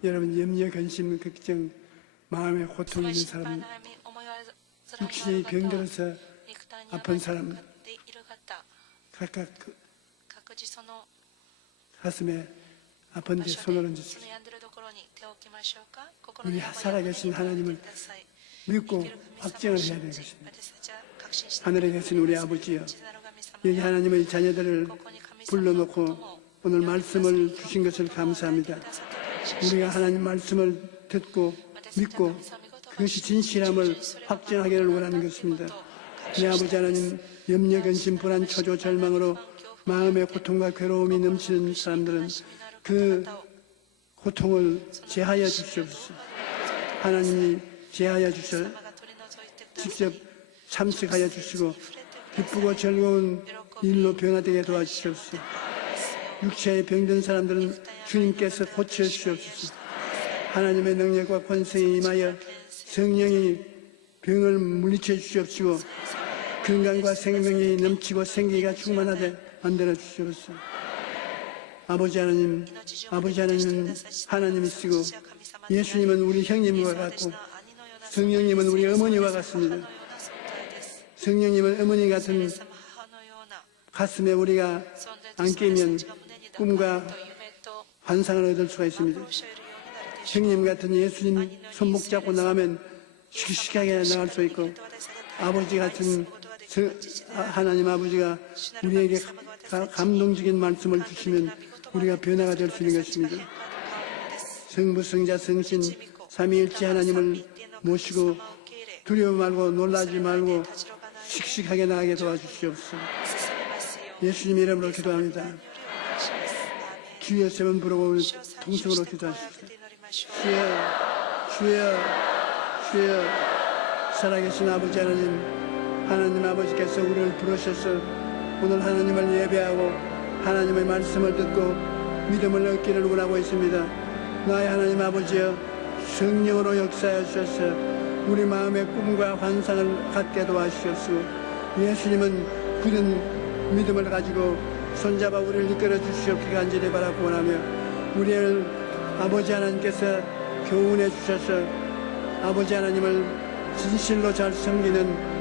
여러분 염려, 근심, 걱정, 마음에 고통 있는 사람, 육신이 병들어서 아픈 사람 각각 時その 가슴에 아픈 場 데 所 손을 で 얹으십시오. その病んでるところに手を置きましょうか。心 우리 の病を 살아계신 胸に 하나님을 置いてください。 믿고 生きる神様を 확증을 信 해야 되는 じ 것입니다. 私たちは確信して 하늘에 계신 우리 아버지여, 父なる神様 여기 よ 하나님의 자녀들을 ここに神様のことも 불러놓고 오늘 말씀을 주신 것을 감사합니다. 우리가 하나님 말씀을 듣고 믿고 그것이 진실함을 확증하기를 원하는 것입니다. 내 아버지 하나님, 염려, 근심, 불안, 초조, 절망으로 마음의 고통과 괴로움이 넘치는 사람들은 그 고통을 제하여 주시옵소서. 하나님이 제하여 주셔 직접 참석하여 주시고 기쁘고 즐거운 일로 변화되게 도와주시옵소서. 육체에 병든 사람들은 주님께서 고쳐주시옵소서. 하나님의 능력과 권세에 임하여 성령이 병을 물리쳐 주시옵시고 건강과 생명이 넘치고 생기가 충만하게 만들어 주시옵소서. 아버지 하나님은 하나님이시고 예수님은 우리 형님과 같고 성령님은 우리 어머니와 같습니다. 성령님은 어머니 같은 가슴에 우리가 안기면 꿈과 환상을 얻을 수가 있습니다. 형님 같은 예수님 손목 잡고 나가면 씩씩하게 나갈 수 있고 아버지 같은 하나님 아버지가 우리에게 감동적인 말씀을 주시면 우리가 변화가 될 수 있는 것입니다. 성부, 성자, 성신, 삼위일체 하나님을 모시고 두려워 말고 놀라지 말고 씩씩하게 나가게 도와주시옵소서. 예수님 이름으로 기도합니다. 주여 세 번 부르고 통성으로 기도하십시오. 주여 살아계신 아버지 하나님 아버지께서 우리를 부르셔서 오늘 하나님을 예배하고 하나님의 말씀을 듣고 믿음을 얻기를 원하고 있습니다. 나의 하나님 아버지여 성령으로 역사하여 주셔서 우리 마음의 꿈과 환상을 갖게 도와주시옵소서. 예수님은 굳은 믿음을 가지고 손잡아 우리를 이끌어 주시옵기를 간절히 바라고 원하며 우리를 아버지 하나님께서 교훈해 주셔서 아버지 하나님을 진실로 잘 섬기는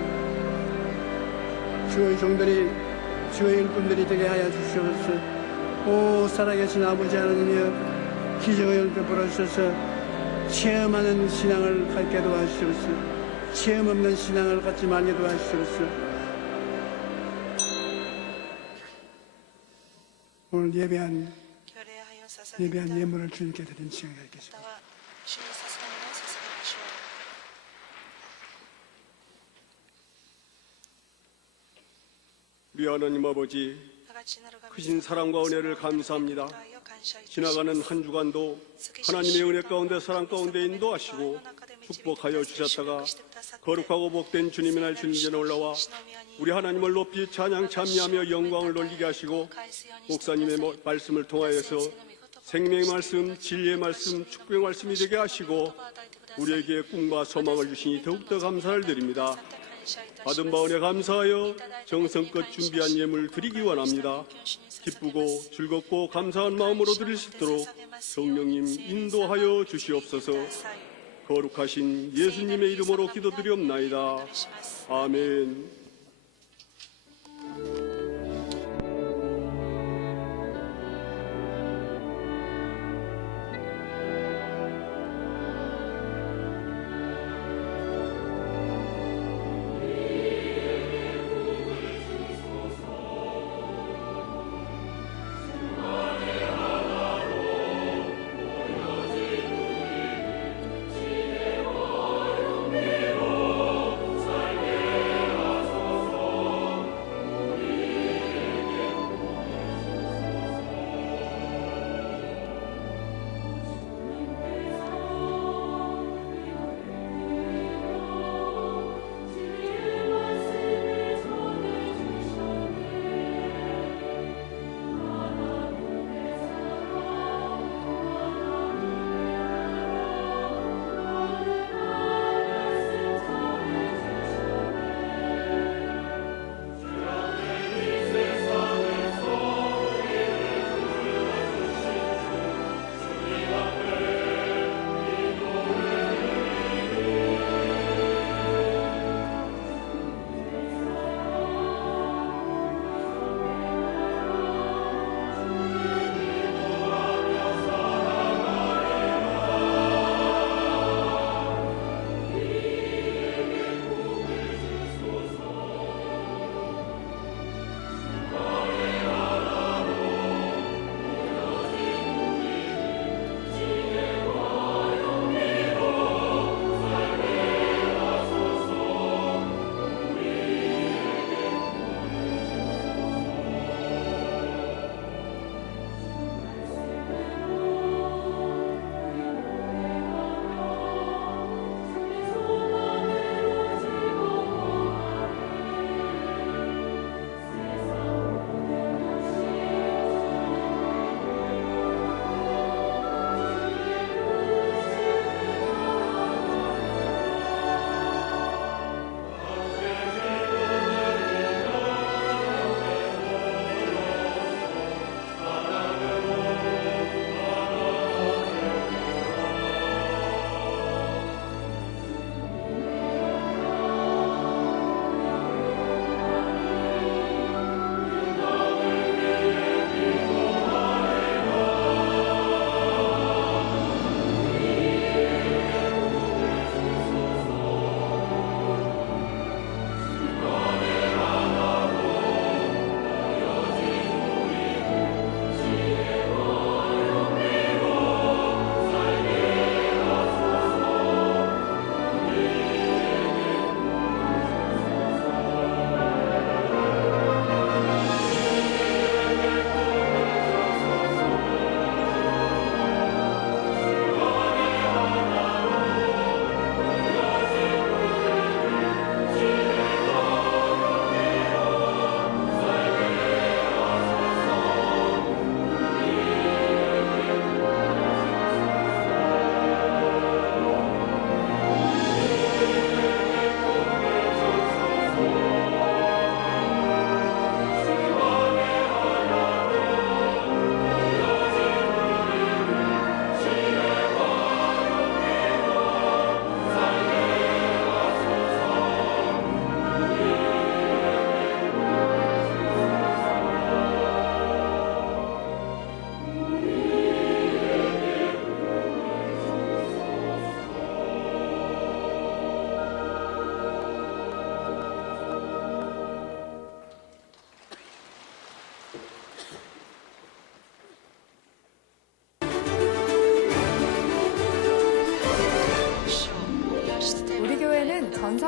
주의 종들이 주의 일꾼들이 되게 하여 주시옵소서. 오 살아계신 아버지 하나님이여 기적을 베풀어주셔서 체험하는 신앙을 갖게 도와주시옵소서. 체험 없는 신앙을 갖지 말게 도와주시옵소서. 오늘 예배한 예물을 주님께 드린 시간이 있겠습니다. 主に捧げ物を捧げましょう。 우리 하나님 아버지, 크신 사랑과 은혜를 감사합니다. 지나가는 한 주간도 하나님의 은혜 가운데 사랑 가운데 인도하시고 축복하여 주셨다가 거룩하고 복된 주님의 날 주님께 올라와 우리 하나님을 높이 찬양 참여하며 영광을 돌리게 하시고 목사님의 말씀을 통하여서 생명의 말씀, 진리의 말씀, 축복의 말씀이 되게 하시고 우리에게 꿈과 소망을 주시니 더욱더 감사를 드립니다. 받은 바 은혜 감사하여 정성껏 준비한 예물 드리기 원합니다. 기쁘고 즐겁고 감사한 마음으로 드릴 수 있도록 성령님 인도하여 주시옵소서. 거룩하신 예수님의 이름으로 기도드리옵나이다. 아멘.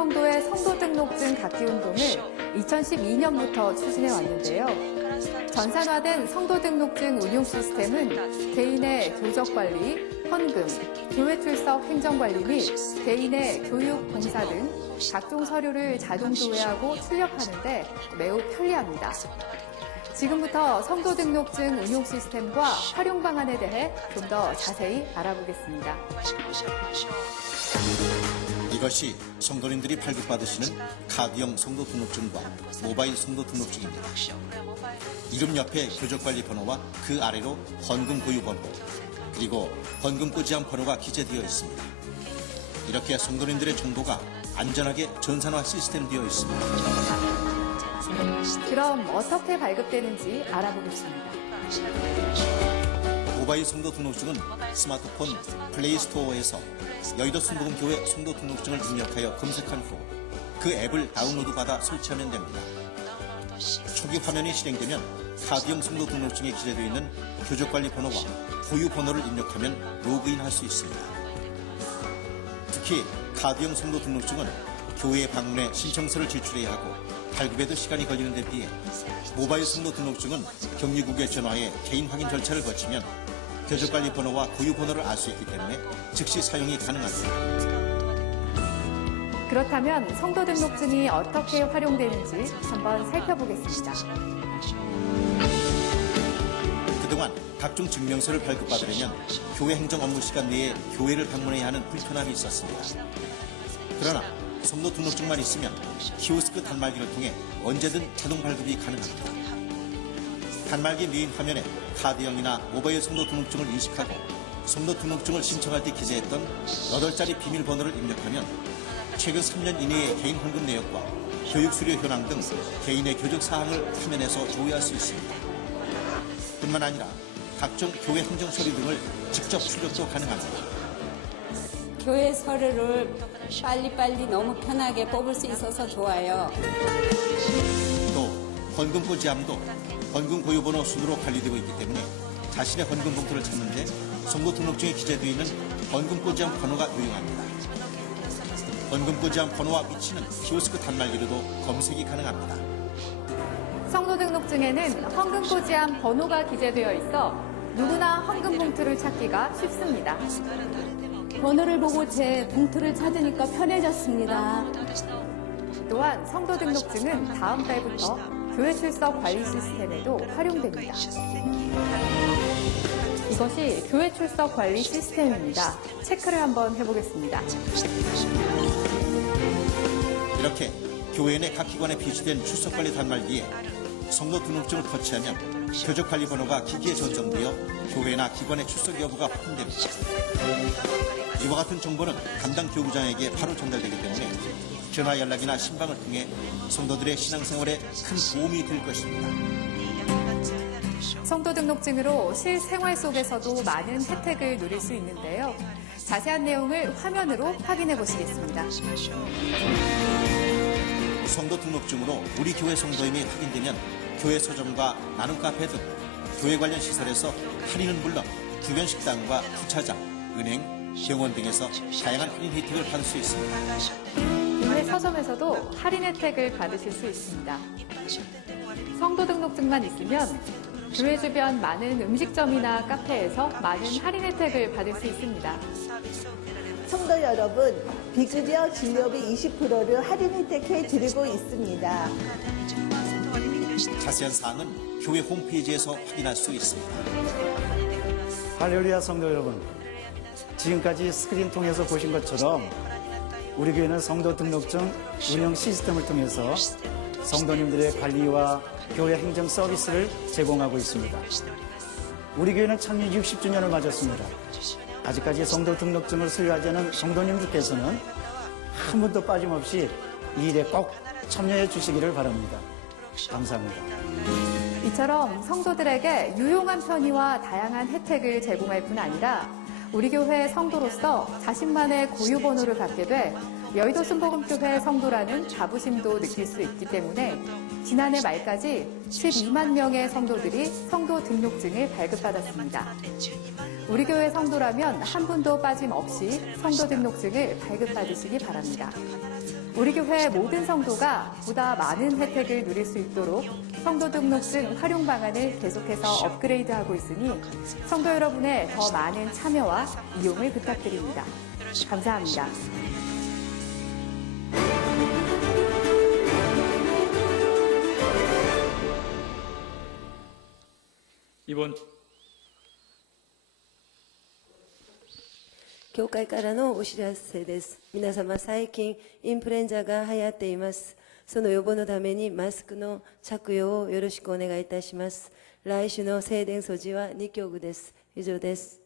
성도의 성도 등록증 갖기 운동을 2012년부터 추진해 왔는데요. 전산화된 성도 등록증 운용 시스템은 개인의 교적 관리, 헌금, 교회 출석 행정 관리 및 개인의 교육 봉사 등 각종 서류를 자동 조회하고 출력하는 데 매우 편리합니다. 지금부터 성도 등록증 운용 시스템과 활용 방안에 대해 좀 더 자세히 알아보겠습니다. 이것이 성도님들이 발급받으시는 카드형 성도 등록증과 모바일 성도 등록증입니다. 이름 옆에 교적관리 번호와 그 아래로 헌금 보유 번호, 그리고 헌금 꽂이함 번호가 기재되어 있습니다. 이렇게 성도님들의 정보가 안전하게 전산화 시스템되어 있습니다. 그럼 어떻게 발급되는지 알아보겠습니다. 모바일 성도 등록증은 스마트폰 플레이스토어에서 여의도 순복음교회 성도 등록증을 입력하여 검색한 후 그 앱을 다운로드 받아 설치하면 됩니다. 초기 화면이 실행되면 카드형 성도 등록증에 기재되어 있는 교적관리 번호와 보유 번호를 입력하면 로그인할 수 있습니다. 특히 카드형 성도 등록증은 교회에 방문해 신청서를 제출해야 하고 발급에도 시간이 걸리는 데 비해 모바일 성도 등록증은 격리국에 전화해 개인 확인 절차를 거치면 교적관리 번호와 보유 번호를 알 수 있기 때문에 즉시 사용이 가능합니다. 그렇다면 성도 등록증이 어떻게 활용되는지 한번 살펴보겠습니다. 그동안 각종 증명서를 발급받으려면 교회 행정 업무 시간 내에 교회를 방문해야 하는 불편함이 있었습니다. 그러나 성도 등록증만 있으면 키오스크 단말기를 통해 언제든 자동 발급이 가능합니다. 단말기 메인 화면에 카드형이나 모바일 성도 등록증을 인식하고 성도 등록증을 신청할 때 기재했던 8자리 비밀번호를 입력하면 최근 3년 이내의 개인 헌금 내역과 교육 수료 현황 등 개인의 교적 사항을 화면에서 조회할 수 있습니다. 뿐만 아니라 각종 교회 행정 서류 등을 직접 출력도 가능합니다. 교회 서류를 빨리빨리 너무 편하게 뽑을 수 있어서 좋아요. 또 헌금 꽂이함도 헌금 보유번호 순으로 관리되고 있기 때문에 자신의 헌금 봉투를 찾는데 성도 등록증에 기재되어 있는 헌금 꽂이함 번호가 유용합니다. 헌금 꽂이함 번호와 위치는 키오스크 단말기로도 검색이 가능합니다. 성도 등록증에는 헌금 꽂이함 번호가 기재되어 있어 누구나 헌금 봉투를 찾기가 쉽습니다. 번호를 보고 제 봉투를 찾으니까 편해졌습니다. 또한 성도 등록증은 다음 달부터 교회 출석 관리 시스템에도 활용됩니다. 이것이 교회 출석 관리 시스템입니다. 체크를 한번 해보겠습니다. 이렇게 교회 내 각 기관에 비치된 출석관리 단말기에 성도 등록증을 터치하면 교적관리 번호가 기기에 전송되어 교회나 기관의 출석 여부가 확인됩니다. 이와 같은 정보는 담당 교구장에게 바로 전달되기 때문에 전화 연락이나 신방을 통해 성도들의 신앙생활에 큰 도움이 될 것입니다. 성도 등록증으로 실생활 속에서도 많은 혜택을 누릴 수 있는데요. 자세한 내용을 화면으로 확인해 보시겠습니다. 성도 등록증으로 우리 교회 성도임이 확인되면 교회 서점과 나눔 카페 등 교회 관련 시설에서 할인은 물론 주변 식당과 주차장, 은행, 병원 등에서 다양한 할인 혜택을 받을 수 있습니다. 교회 서점에서도 할인 혜택을 받으실 수 있습니다. 성도 등록증만 있으면 교회 주변 많은 음식점이나 카페에서 많은 할인 혜택을 받을 수 있습니다. 성도 여러분, 비급여 진료비 20%를 할인 혜택해 드리고 있습니다. 자세한 사항은 교회 홈페이지에서 확인할 수 있습니다. 할렐루야 성도 여러분, 지금까지 스크린 통해서 보신 것처럼 우리 교회는 성도 등록증 운영 시스템을 통해서 성도님들의 관리와 교회 행정 서비스를 제공하고 있습니다. 우리 교회는 창립 60주년을 맞았습니다. 아직까지 성도 등록증을 소유하지 않은 성도님들께서는 한 분도 빠짐없이 이 일에 꼭 참여해 주시기를 바랍니다. 감사합니다. 이처럼 성도들에게 유용한 편의와 다양한 혜택을 제공할 뿐 아니라 우리 교회 성도로서 자신만의 고유 번호를 갖게 돼 여의도 순복음교회 성도라는 자부심도 느낄 수 있기 때문에 지난해 말까지 12만 명의 성도들이 성도 등록증을 발급받았습니다. 우리 교회 성도라면 한 분도 빠짐없이 성도 등록증을 발급받으시기 바랍니다. 우리 교회 모든 성도가 보다 많은 혜택을 누릴 수 있도록 성도 등록증 활용 방안을 계속해서 업그레이드하고 있으니 성도 여러분의 더 많은 참여와 이용을 부탁드립니다. 감사합니다. 이번 教会からのお知らせです。皆様、最近インフルエンザが流行っています。その予防のためにマスクの着用をよろしくお願いいたします。来週の聖殿措置は2教区です。以上です。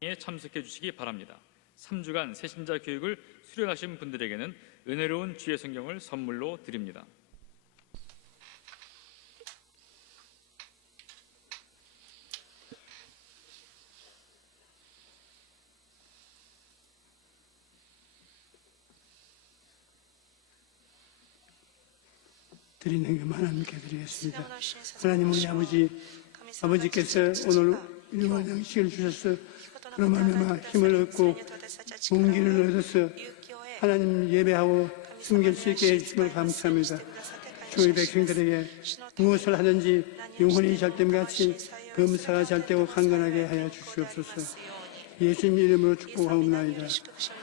에 참석해 주시기 바랍니다. 3주간 새신자 교육을 수료하신 분들에게는 은혜로운 주의 성경을 선물로 드립니다. 드리는 것만 하나님께 드리겠습니다. 하나님 우리 아버지께서 오늘 훌륭한 양식을 주셔서 그런 말미암아 힘을 얻고 용기를 얻어서 하나님 예배하고 숨길 수 있게 해주심을 감사합니다. 주의 백성들에게 무엇을 하든지 영혼이 잘됨 같이 범사가 잘되고 강건하게 하여 주시옵소서. 예수님 이름으로 축복하옵나이다.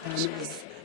아멘.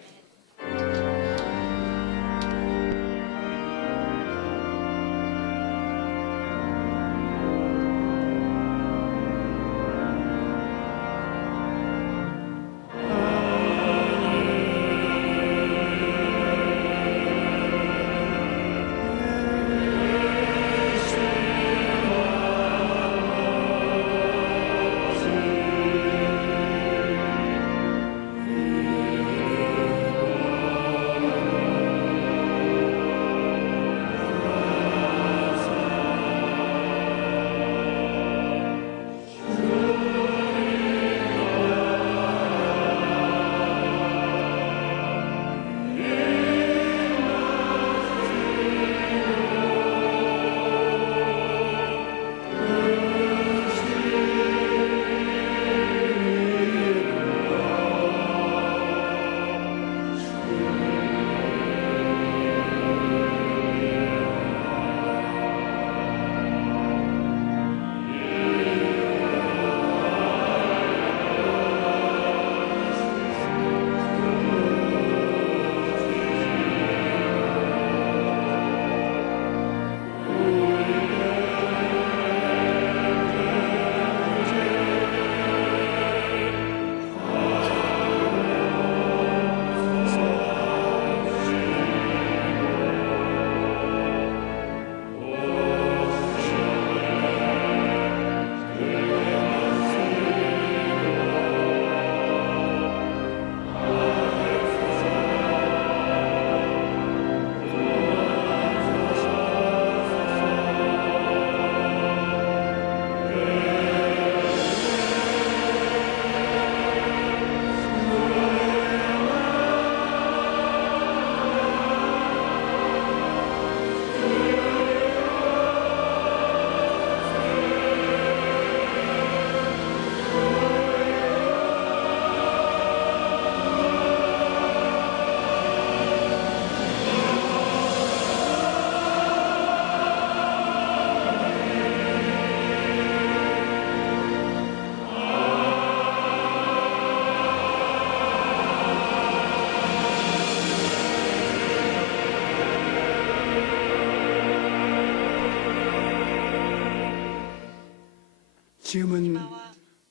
지금은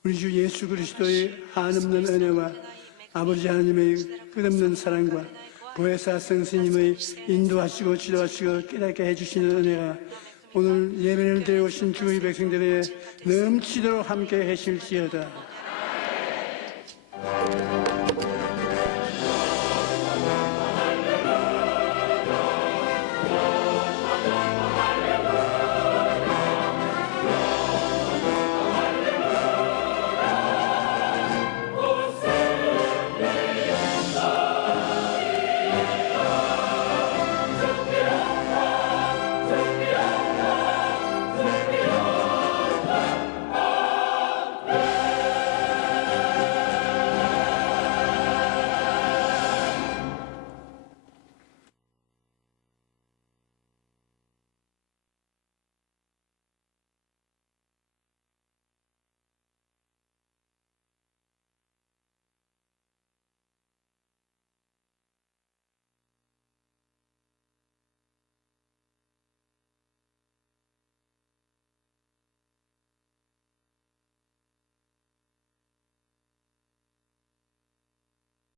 우리 주 예수 그리스도의 한없는 은혜와 아버지 하나님의 끝없는 사랑과 보혜사 성스님의 인도하시고 지도하시고 깨닫게 해주시는 은혜가 오늘 예배를 드려오신 주의 백성들에게 넘치도록 함께 하실지어다.